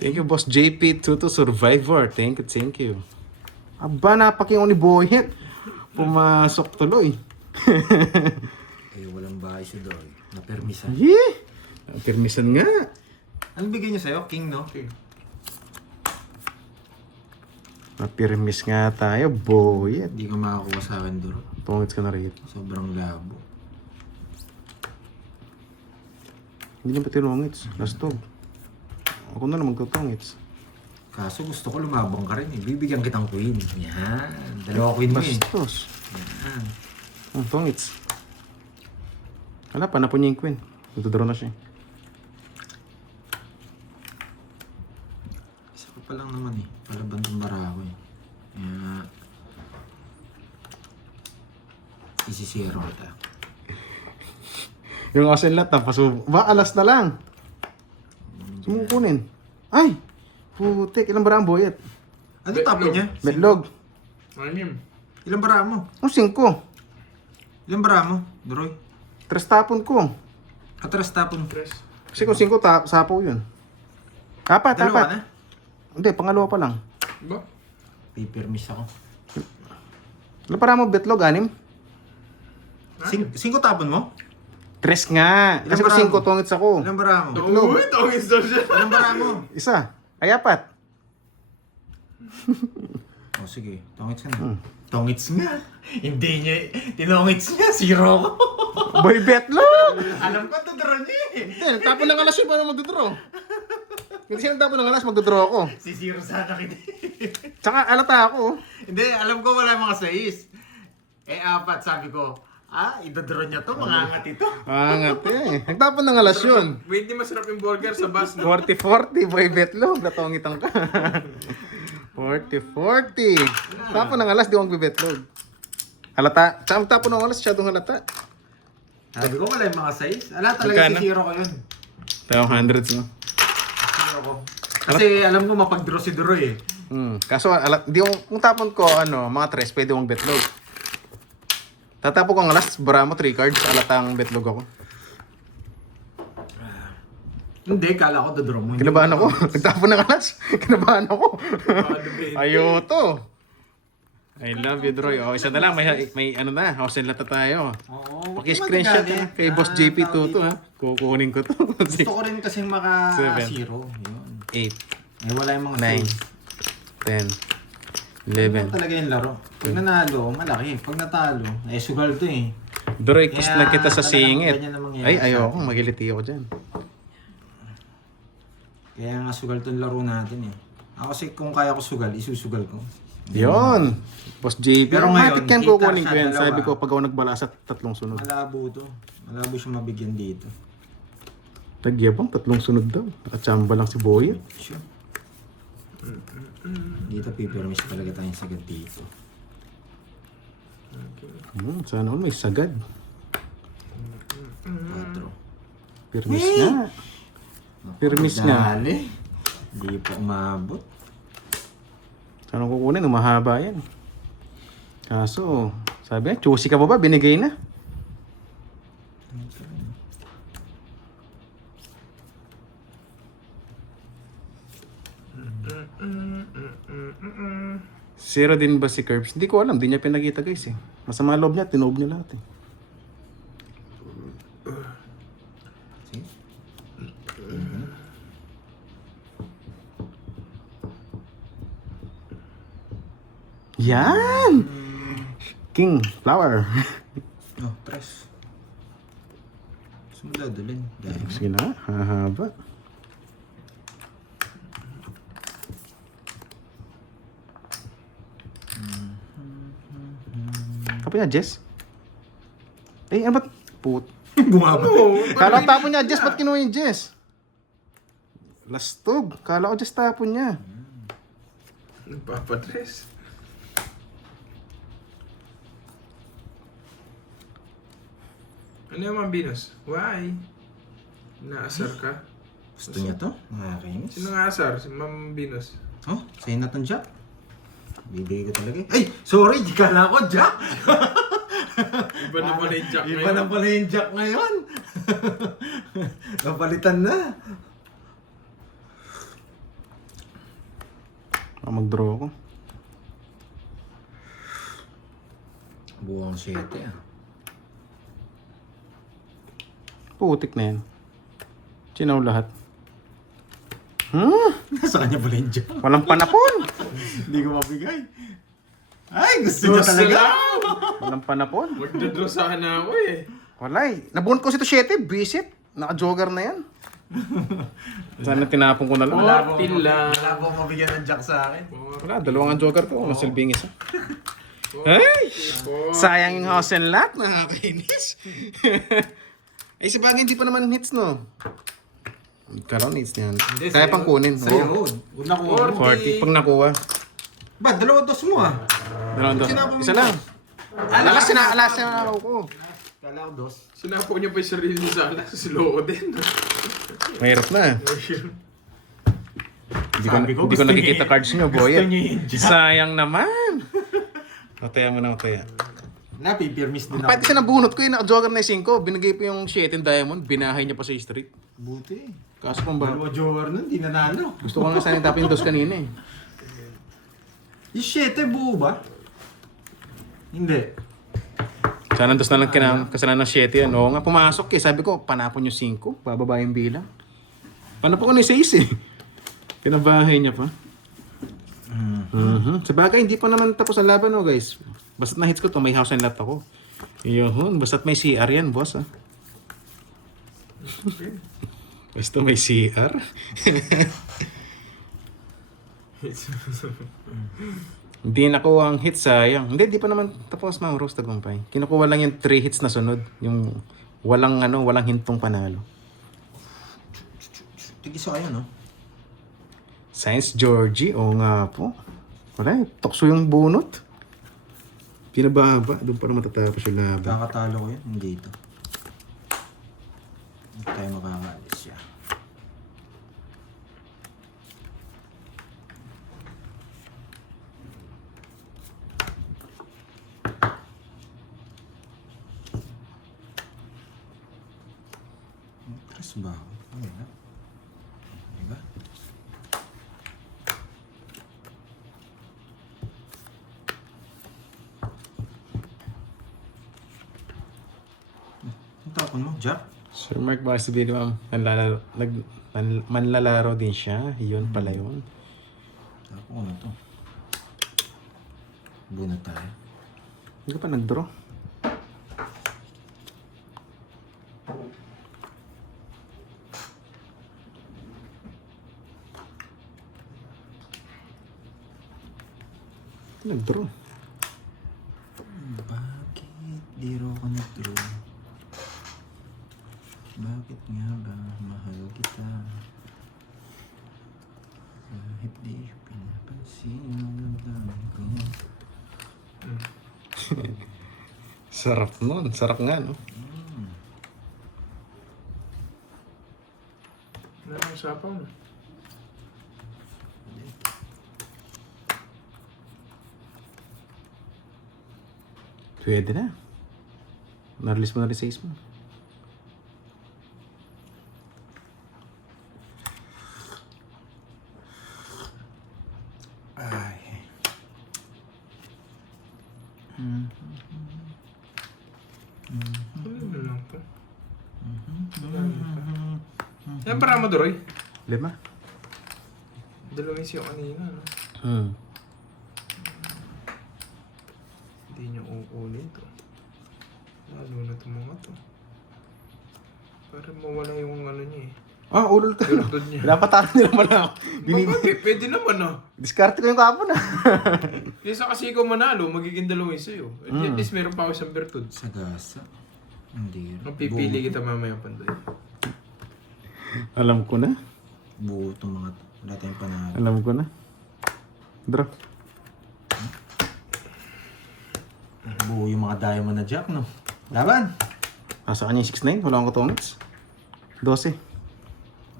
Thank you, boss. JP, Tuto, Survivor. Thank you. Aba, napakingo ni Boyet. Pumasok tuloy. Eh, walang bahay si Doy. Napermisan. Yeah! Permisan nga. Anong bigay niya sa'yo? King, no? Okay. Napirmis nga tayo, Boyet. Hindi ka makakuha sa akin, Doro. Tungits ka na rin. Sobrang labo. Hindi na pati tungits. Lastog. Ako na lang magtutungits. Kaso gusto ko lumabang ka rin eh. Bibigyan kitang queen. Yan. Dalawa queen mo eh. Bastos. Yan. Tungits. Wala pa, napon niya yung queen. Nagdodraw na siya. Isa ko pa lang naman eh. Palaban tong barako eh. Kaya... Isisiro kita. Yung asin lahat, napasub. Ba, alas na lang. Sumukunin. Ay! Putik, ilang bara ang Boyet? Ano tapo niya? Medlog. Anim. Ilang bara mo? Ang 5. Ilang bara mo, Doroy? 3 tapon ko. Atras tapon. Tres. Kasi kung 5, sapo yun. Apat. Dalawa na? Hindi, pangalawa pa lang. Ba? Paper miss ako. Ilang para mo, Betlog, 6? 5 tapon mo? 3 nga. Kasi Ilang kung bara 5, mo? tungits ako. Ilang bara mo? Betlog. Uy, tawagin daw siya. Ilang bara mo? Isa. Ay, 4. O sige, tongits ka na. Tongits nga. Hindi niya, tinongits niya, 0 ko. Boy, Betlog! Alam ko, tudro niya eh. Hindi, tapon ng alas yun para magdodraw. Hindi siya nagtapon ng alas, magdodraw ako. Si Zero sana kita. Tsaka alata ako. Hindi, alam ko wala mga 6. 4, sabi ko. Idodraw niya to, mangangat ito. Angat eh. Nagtapon ng alas yun. Wait, di masarap yung burger sa bus, no? 40-40, boy betlog. Natongitang ka. 40-40. Tapon ng alas, di ko magbibetlog. Halata. Tsaka magtapon ng alas, masyadong halata. Sabi ko wala yung mga 6. Talaga Magkano? si Zero ko yun. Tayo hundreds, no? Zero ko. Kasi alam ko mapag-draw si Duroy eh. Kaso, di ko, kung tapon ko, mga 3, pwede kong betlog. Tatapon ko ang alas, bara mo 3 cards, alatang betlog ako. Hindi, kala ko dodraw mo. Kinabahan ako. Nagtapon ng alas. Kinabahan ako. Ayaw to. I love you, Droy. Isa na lang. May ano na. House and lot na tayo. Oo. Paki-screenshot na kay Boss JP Tuto, ha. Kukunin ko to. Gusto ko rin kasing maka 7. 0. Yun. 8, Wala yung mga 9, 10, 11. Talaga yung laro. Pag nanalo, malaki. Pag natalo, sugal to eh. Droy, kus Kaya na kita sa talagang singit. ganyan ang mangyayari Ay, sa ayaw atin. ako. Magiliti ako dyan. Kaya nga sugal tong laro natin eh. Ako kasi kung kaya ko sugal, isusugal ko. Yun. Boss JP. Pero ngayon, bakit yan kita kukunin ko siya, yan? dalawa. Sabi ko, pag ako nagbala sa 3 sunod. Malabo to. Malabo siya mabigyan dito. Tagyabang, 3 sunod daw. Nakachamba lang si Boyet. Sure. Dito pipirmis talaga tayong sagad dito. Sana all may sagad. 4. Pirmis nga. Pirmis nga. Dali. Hindi pa umabot. Sana kukunin, umahaba yan. Kaso, sabi niya, choosy ka ba ba? Binigay na. Zero din ba si Curbs? Hindi ko alam, di niya pinakita guys eh. Masama loob niya, tinoob niya lahat eh. See? Yan! King, flower. Oh, press. Gusto mo dadalhin? Dahil. Sige na, hahaba. Kapag niya, Jess? Eh, ano ba't? Put. Bumaba. Kala ko tapon niya, Jess. Ba't kinuha yung Jess? Lastog. Kala ko Jess tapon niya. Nagpapadress. Ano yung mga Venus? Why? Naasar ka? Gusto niya to? Nakakainis. Sino nga asar? Si Ma'am Venus. Oh, sa'yo na tong Jack. Bibigay ko talaga. Ay! Sorry! Di kala ko Jack! Iba na pala yung Jack Iba na pala yung Jack ngayon. Napalitan na. Mag-draw ako. Buwang 7 ah. Putik na yan. Sinaw lahat. Nasa kanya pala yung Jack. Walang panapon. Hindi ko mabigay. Ay! Gusto niya talaga. Walang panapon. Magdadraw sana ako eh. Wala eh. Nabunot ko si to 7. Visit. Naka-jogger na yan. Sana tinapon ko na lang. Wala po mabigyan ng Jack sa akin. Wala, dalawang ang jogger ko. Masilbing isa. Ay! Sayang yung house and lot. Nakakainis. Ay, sabagay hindi pa naman hits, no? Karoon hits niyan. Kaya pang kunin. Sa'yo. Huwag na ko. 40. Pag nakuha. Ba, dalawa dos mo ah. Dalawang dos. Isa lang. Alas na ko. Kala ko dos. Sinapo niya pa yung sarili niya sa akin. Slow din. Mahirap na. Sabi ko, Hindi ko gusto nakikita niya- cards niyo, gusto boy. niya yung Jack. Sayang naman. Utaya mo na, utaya. Napipirmis din Pati ako. siya nabunot ko yung naka-jogger na yung 5. Binigay po yung 7 diamond. Binahay niya pa sa street. Buti. Kaso pang ba? Dalawa jower nun, di nanalo. Gusto ko nga sana tapin yung dos kanina eh. Yung 7 buo ba? Hindi. Sana dos na lang kasalanan ng 7 yan. Oo nga, pumasok eh. Sabi ko, panapon yung 5. Bababa yung bilang. Panapon ko na yung 6 eh. Pinabahay niya pa. Sabagay, hindi pa naman tapos ang laban oh guys. Basta't na-hits ko to, may house and lot ako. Yun, basta't may CR yan, boss ah. Basta may CR. Hindi nakuha ang hit, sayang. Hindi, di pa naman tapos mga Rose Tagumpay. Kinukuha lang yung 3 hits na sunod. Yung walang walang hintong panalo. Tigisa kayo, no? Science Georgie, oo nga po. Wala, tukso yung bunot. Pinababa, doon para matatapos yung laban. Kakatalo ko yun, hindi ito. Hindi tayo makakaalis siya. Tres ba ako? Ano na? Diba? Ang tapon mo, Jack? Sir Mark baka sabihin mo, manlalaro din siya. Yun pala yun. Tapon ko na to. Bunot tayo. Hindi ka pa nag-draw. Nag-draw. Bakit di ro ko nag-draw? Bakit nga ba mahal kita? Kahit di pinapansin ang damdamin ko. Sarap nun. Sarap nga, no? Ano ang usapan? Pwede na. Na-release mo na rin sa ace mo. Ay. Ano na lang to? Yan para mo, Doroy. 5. Dalawang siya kanina, no? Hindi niya uunin to. Lalo na itong mga to. Para mawala yung ano niya eh. Ah, ulol ka. Pinatod niya. Pinapataran nila naman ako. Bakit? Pwede naman ah. Diskarte ko yung kapon ah. Kesa kasi ikaw manalo, magiging dalawang sa'yo. At least meron pa ako isang bertud. Sagasa. Hindi. Mapipili kita mamaya panday. Alam ko na. Buo itong mga to. Wala tayong panalo. Alam ko na. Draw. Buo yung mga diamond na Jack, no? Laban! Nasa kanya yung 6-9. Wala akong katungits. 12.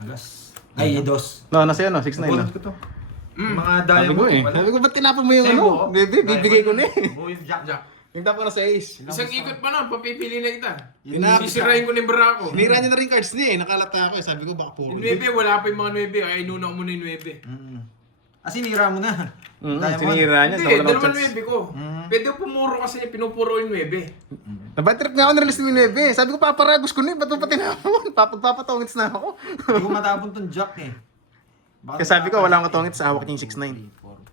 Alas. Ay, dos. No, nasa yun, no? 6-9 na. Bunot ko to. Mga Sabi diamond. ko eh. Sabi ko, ba't tinapon mo yung Sa'yo, ano? buo? Bebe, bibigay ko na eh. Buo yung Jack. Jack. Yung tapon na sa ace. Isang ikot pa na, papipili na kita. Tinapon. Sisirain ko ni Braco. Sinira niya na rin cards niya eh. Nakalata ako eh. Sabi ko, baka puro. Yung 9, wala pa yung mga 9. Kaya inuna ko muna yung 9. Sinira mo na. Sinira niya. Hindi, Dalawa dalawang chance. 9 ko. Pwede ko pumuro kasi niya, pinupuro yung 9. Nabatrip nga ako na-release ni 9. Sabi ko, paparagos ko na eh. Ba't mo pa tinapon? Papagpapatongits na ako. Hindi ko matapon tong Jack eh. Kaya sabi ko, wala akong katongits. Hawak niya yung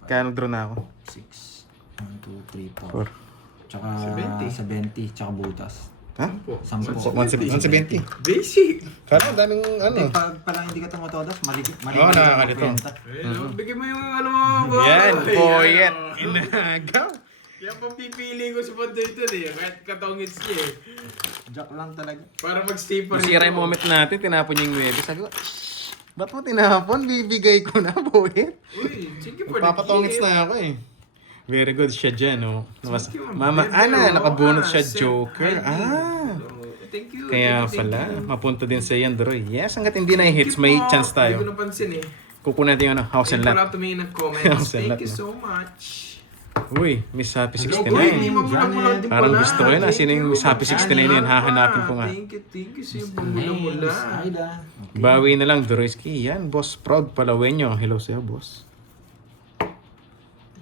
6-9. Kaya nag-draw na ako. 6. 1, 2, 3, 4. 4. Tsaka 70. 70. Tsaka butas. Ha? 10. 170. Basic. Kala, daming ano. Pag pala hindi ka tumatodas, maligit. Oo, nakakalito. Bigyan mo yung ano mo. Yan, boy. poet. Yan, Inagaw. Yan papipili ko sa panday ito eh. Kahit katongits niya eh. Jack lang talaga. Para mag-stay pa rin. Masira yung moment natin, tinapon niya yung 9. Sabi ko, ba't mo tinapon? Bibigay ko na, poet. Uy, sige pa. Papatongits na ako eh. Very good siya dyan, oh. Thank you, Mama baby. Ana, nakabunot siya Sir Joker. Heidi. Thank you. Kaya thank you, pala, thank you. mapunta din sa yan, Droy. Yes, hanggat hindi na hits, Thank you may po. chance Hindi ko tayo. napansin eh. Kukunin natin yung ano, house and Ayun pala lot. tumingin ng comments. House and lot, Thank you no? so much. Uy, Miss Happy Hello, boy. Hindi 69. mo mula-mula din Parang pala. gusto ko yun, ah. Thank Sino yung you. Miss Happy 69 yun? Hahanapin ko nga. Thank you. Sino yung mula-mula? Aida. Bawi na lang, Droyski. Yan, boss. Proud Palawenyo. Hello sa'yo, boss.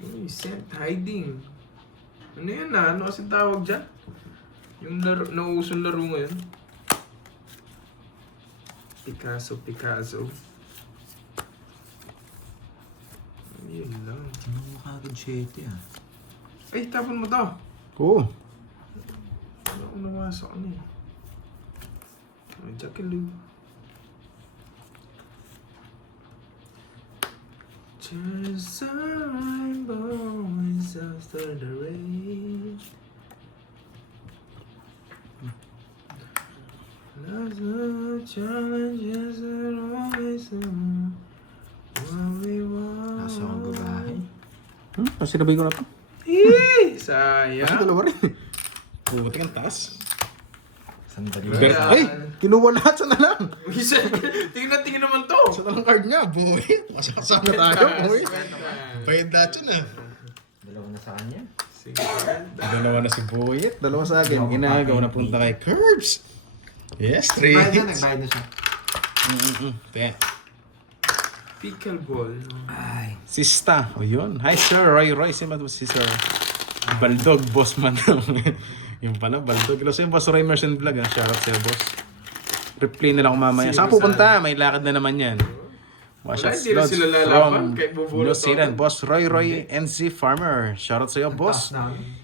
Uy, sent hiding. Ano yan ah? Ano kasi tawag dyan? Yung laro, nauusong laro ngayon. Picasso. Yun lang. Ano mo kagad 7 ah? Ay, tapon mo to. Oo. Ano ko nawasak ano eh. Ay, Jackie Lou. Just a rainbow is after the rain. Love's a challenges are always what we want. Nasa akong babae. Sinabay ko na to. Kasi Sayang. dalawa rin. Puti ang taas. Sandali. Wala. Ay! Kinuha lahat sa na lang. Tingnan naman to. Sa na lang card niya. Boy, masakasama tayo. Boy. Bayad lahat yun ah. Dalawa na sa kanya. Sige. Dalawa na si Boyet. Dalawa sa akin. Ginagawa na punta kay Curbs. Yes, 3 hits. Nagbayad na siya. Te. Pickleball. Ay. Sista. O yun. Hi sir. Roy. Si Sir Baldog. Boss man. Yung pala, Baldog. Ilo sa'yo, Boss Roy Merchant Vlog. Shoutout sa'yo, boss. Replay na lang ako mamaya. Saan pupunta? May lakad na naman yan. Wala, hindi na sila lalaban. Kahit bubulot New Zealand. ako. Boss Roy NZ Farmer. Shoutout sa'yo, boss.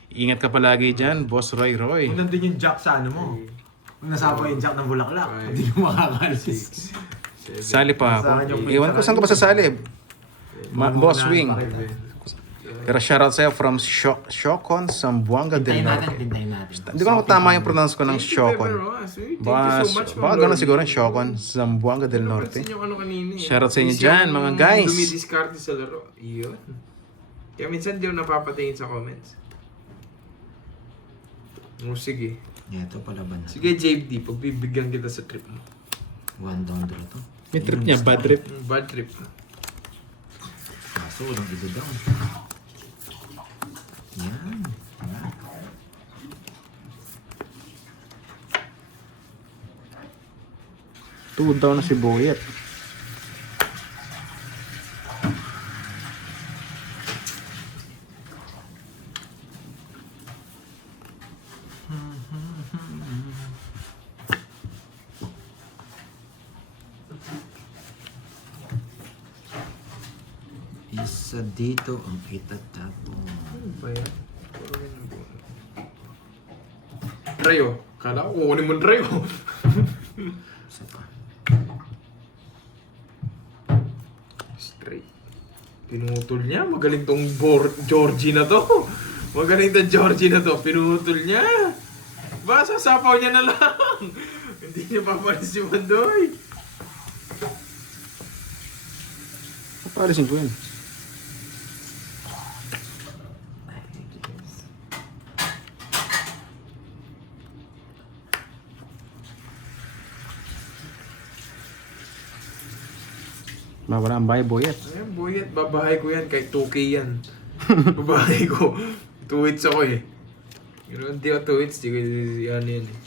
Ingat ka palagi dyan, Boss Roy. Kung nandun yung jack sa ano mo. Kung nasama yung jack ng bulaklak, Five, hindi mo makakalis. Sali pa ako. Saan yung- Iwan ko saan ka ba sasali? Boss Mamunahan Wing. pa kita. Pero shoutout sa'yo from Shokon, Zamboanga del Norte. Pintayin natin. Hindi ko alam kung tama yung pronounce ko ng Thank you, Shokon. Pepper Ross. Thank you Baka so much, baka Ma'am ganun Lordy. siguro yung Shokon, Zamboanga del Norte. Napansin yung ano kanina eh. Shoutout sa inyo Kasi dyan, yung mga guys. Dumidiskarte sa laro. Iyon. Kaya minsan di ako napapatingin sa comments. Oh, sige. Ito palaban na. Sige, JD, pagbibigyan kita sa trip mo. One down draw to. May trip niya, bad trip. Bad trip. Kaso, walang ito down. Yan. Two down na si Boyet. Isa dito ang itatapon. Ano ba yan? Puro ganyan po. Rayo. Kala ko kukunin mo ng Rayo. Isa pa. Straight. Pinutol niya. Magaling tong Georgie na to. Magaling tong Georgie na to. Pinutol niya. Ba, sasapaw niya na lang. Hindi niya papalis si Mandoy. Papalisin ko yun. Mawala ang bahay, Boyet. Ayan, Boyet. Babahay ko yan. Kahit 2K yan. Babahay ko. 2 hits ako eh. Pero hindi ako 2 hits. Di ko yan yan eh.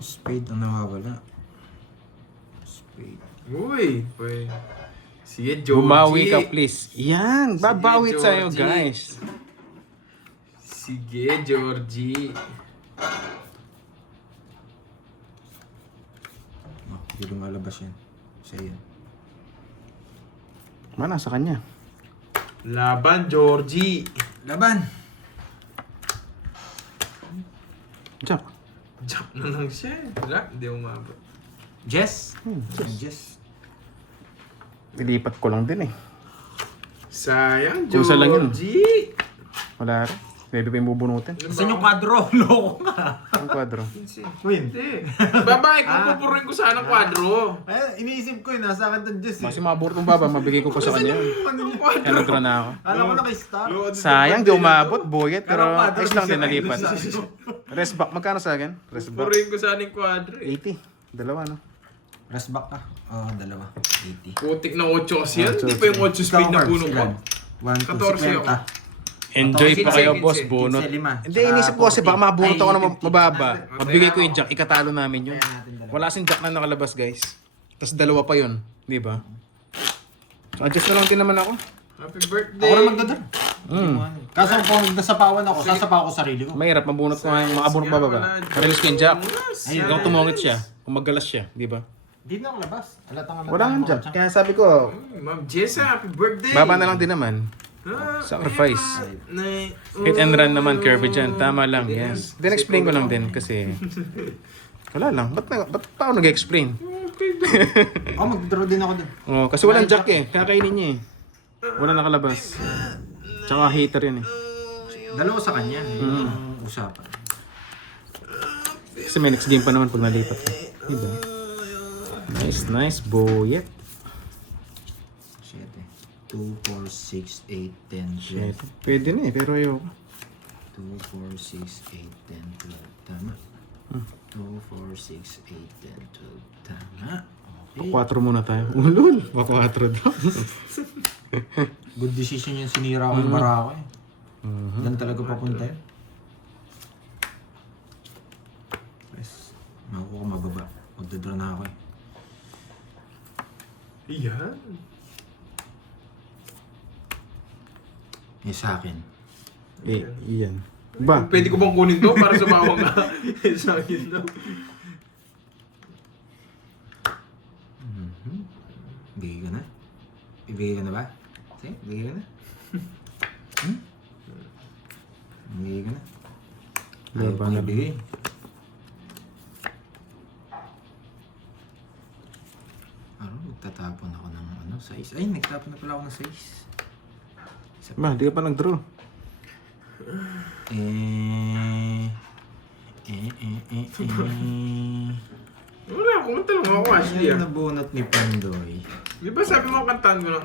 Spade ang nawawala. Spade. Uy. Pwede. Sige, Georgie. Bumawi ka, please. Yan! Sige, Babawit sa'yo, Georgie. guys. Sige, Georgie. Oh, hindi lumalabas yan. Sa'yo yan. Mana, sa kanya. Laban, Georgie. Laban! Jack. Jump na lang siya. Wala, hindi umabot. Jess? Jess. Ilipat ko lang din eh. Sayang, Kung isa lang yun. Georgie. Wala rin. Maybe pa yung bubunutin. Saan yung kwadro? Loko nga. Ang kwadro. Win. Hindi. Babae, pupupuruin ko sana kwadro. Eh, iniisip ko yun. Nasa akin tong Jess eh. Kasi maburo kong baba, mabigay ko pa sa kanya. Anong kwadro? Telegra na ako. Alam ko na kay Star. Sayang, di umabot, Boyet. Pero Pero kwadro, ayos lang din siya nalipat. kayo sa- Rest back. Magkano sa akin? Rest back. Pupuruin ko sana yung kwadro eh. 80. Dalawa, no? Rest back ka. Oo, dalawa. 80. Putik na 8 kasi yan. Ocho, Hindi pa yung 8 speed na puno ko. 1, 14 ako. 2, 50. Enjoy pa kayo, 15, boss. 15, Bunot. 15. Hindi, inisip ko kasi baka mabunot ako ng mababa. Ay, Mabigay ko ay, yung jack. Ikatalo namin yun. Kaya natin dalawa. Wala kasing jack na nakalabas, guys. Tapos dalawa pa yun. Di ba? So, adjust na lang din naman ako. Happy birthday. Ako na magdadar. Mm. Kaso kung nasapawan ako, sasapaw ko sarili ko. Mahirap, mabunot ko nga yung makabunot pa ba? Marilis ko yung jack. Ikaw tumungit siya. Kung maggalas siya, di ba? Hindi na ako labas. Alatang Wala nga jack. Kaya sabi ko, Ma'am Jessa, happy birthday. baba na lang din naman. Ah, Sacrifice. ayan na. Hit and run naman, Kirby dyan. Tama lang, yes. Then explain ko lang din kasi... Wala lang. Ba't pa ako nag-explain? Okay, Oh, magdraw din ako dun. Oh, kasi walang jack eh. Kakainin niya eh. Wala nakalabas. Tsaka heater yan eh. Dalawa sa kanya. Yung usapan. Kasi may next game pa naman pag nalipat ka. Diba? Nice, boyet. 7. 2, 4, 6, 8, 10, Shit. 12. Pwede na eh, pero ayoko. 2, 4, 6, 8, 10, 12. Tama. 2, 4, 6, 8, 10, 12. Tama. Okay. Pa 4 muna tayo. Ulol! Pa 4 daw. Good decision yung sinira ko yung barako eh. Yan talaga papunta yun. Yes. Makuha ko mababa. Magdadraw na ako eh. Yan. Yung sa akin. Eh, iyan. Ba? Pwede ko bang kunin to para sa bawang ka? Sa akin daw. Bigay ka na? Ibigay ka na ba? Sige, bigay ka na. Bigay ka na. Ayaw Laban pang na. ibigay. Ano, magtatapon ako ng ano, size. Ay, nagtapon na pala ako ng size. Ba, di ka pa nag-draw. Wala, kumanta lang ako actually Ay, ah. nabunot ni Pandoy. Di ba sabi mo kantaan ko na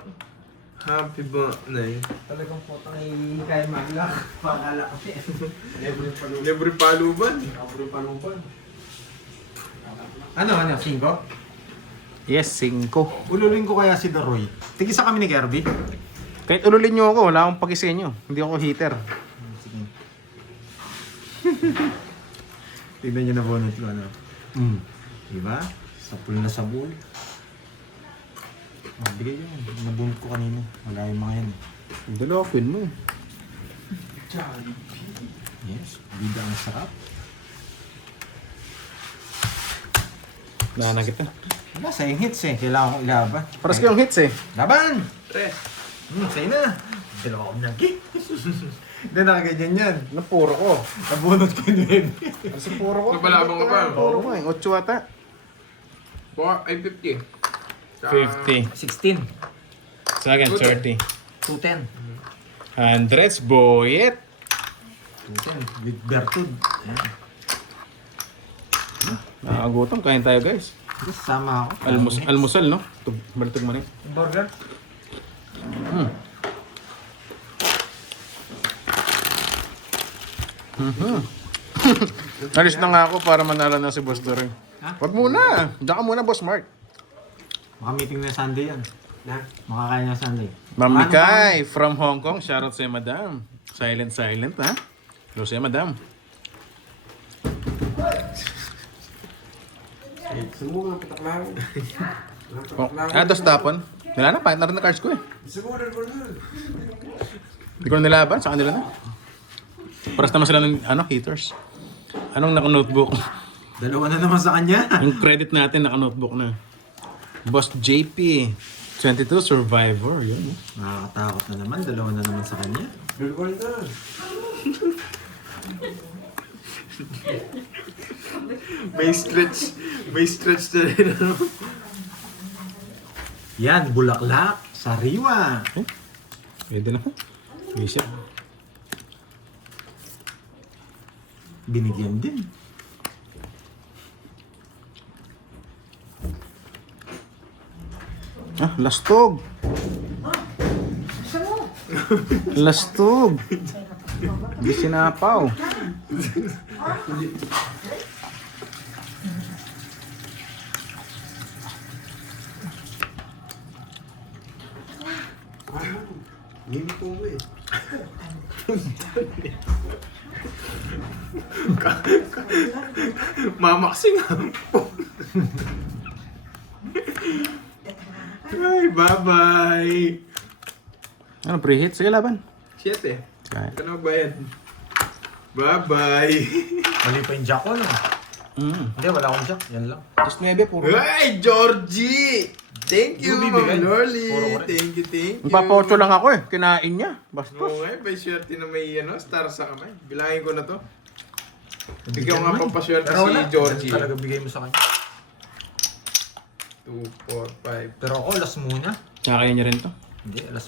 Happy birthday. Talagang putang kaya maglak. Pakala kasi. Libre paluban. Ano, 5? Yes, 5. Ululin ko kaya si Daroy. Tigisa kami ni Kirby. Kahit ululin nyo ako, wala akong pakisenyo. Hindi ako heater. Sige. Tignan nyo na bonus ko, ano? Diba? Sapul na sabul. Bigay yun. Nabunot ko kanina. Wala yung mga yan. Dalawa, queen mo eh. Yes. Bida ang sarap. Nana kita. Wala, sayang hits eh. Kailangan ko ilaban. Paras kayong hits eh. Laban! Tres. Sa'yo na. Dalawa akong nag-kick. Hindi nakaganyan yan. Napuro ko. Nabunot ko yun. Kasi puro ko. Nabalabang ka pa. Puro ko eh. 8 ata. Buka ay 50. Sa- 50. 16. Sa akin, 30. 210. Hundreds, boyet. 210. With Bertud. Ayan. Nakakagutom. Kain tayo guys. Sige, sama ako. Almusal, no? Balitog mo rin. Burger. Alis na nga ako para manalo na si Boss Doring. Ha? Wag muna. Diyan ka muna, Boss Mark. Maka-meeting na Sunday yan. Makakain na Sunday. Ma'am Ano Mikay from Hong Kong. Shoutout sa'yo, madam. Silent, ha? Hello sa'yo, madam. Dos tapon. Wala na, partner na cards ko eh. Hindi ko na nilaban, sa kanila na. Paras naman sila ng haters. Anong naka-notebook? Dalawa na naman sa kanya. Yung credit natin naka-notebook na. Boss JP, 22 Survivor. Yun. Nakakatakot na naman. Dalawa na naman sa kanya. May stretch na rin ano. Yan, bulaklak. Sariwa. Pwede na. Bisa. Binigyan din. Lastog. Lastog. Di sinapaw. Mamaksing ah. Ay, bye-bye. Ano, pre-hit? Sige, laban. 7. Kaya. Ito na magbayad. Bye-bye. Mali pa yung jack ko, no? Hindi, wala akong jack. Yan lang. Just 9, puro. Hey, Georgie! Thank you, Ruby, Ma'am bigay. Lorly. Puro ko rin. Thank you. Magpapaotso lang ako eh. Kinain niya. Bastos. Oo nga, may swerte na may star sa kamay. Bilangin ko na to. Ikaw nga pampaswerte Pero si wala. Georgie. Talaga bigay mo sa kanya. 2, 4, 5. Pero ako, last muna. Tsaka kaya niya rin to. Hindi, last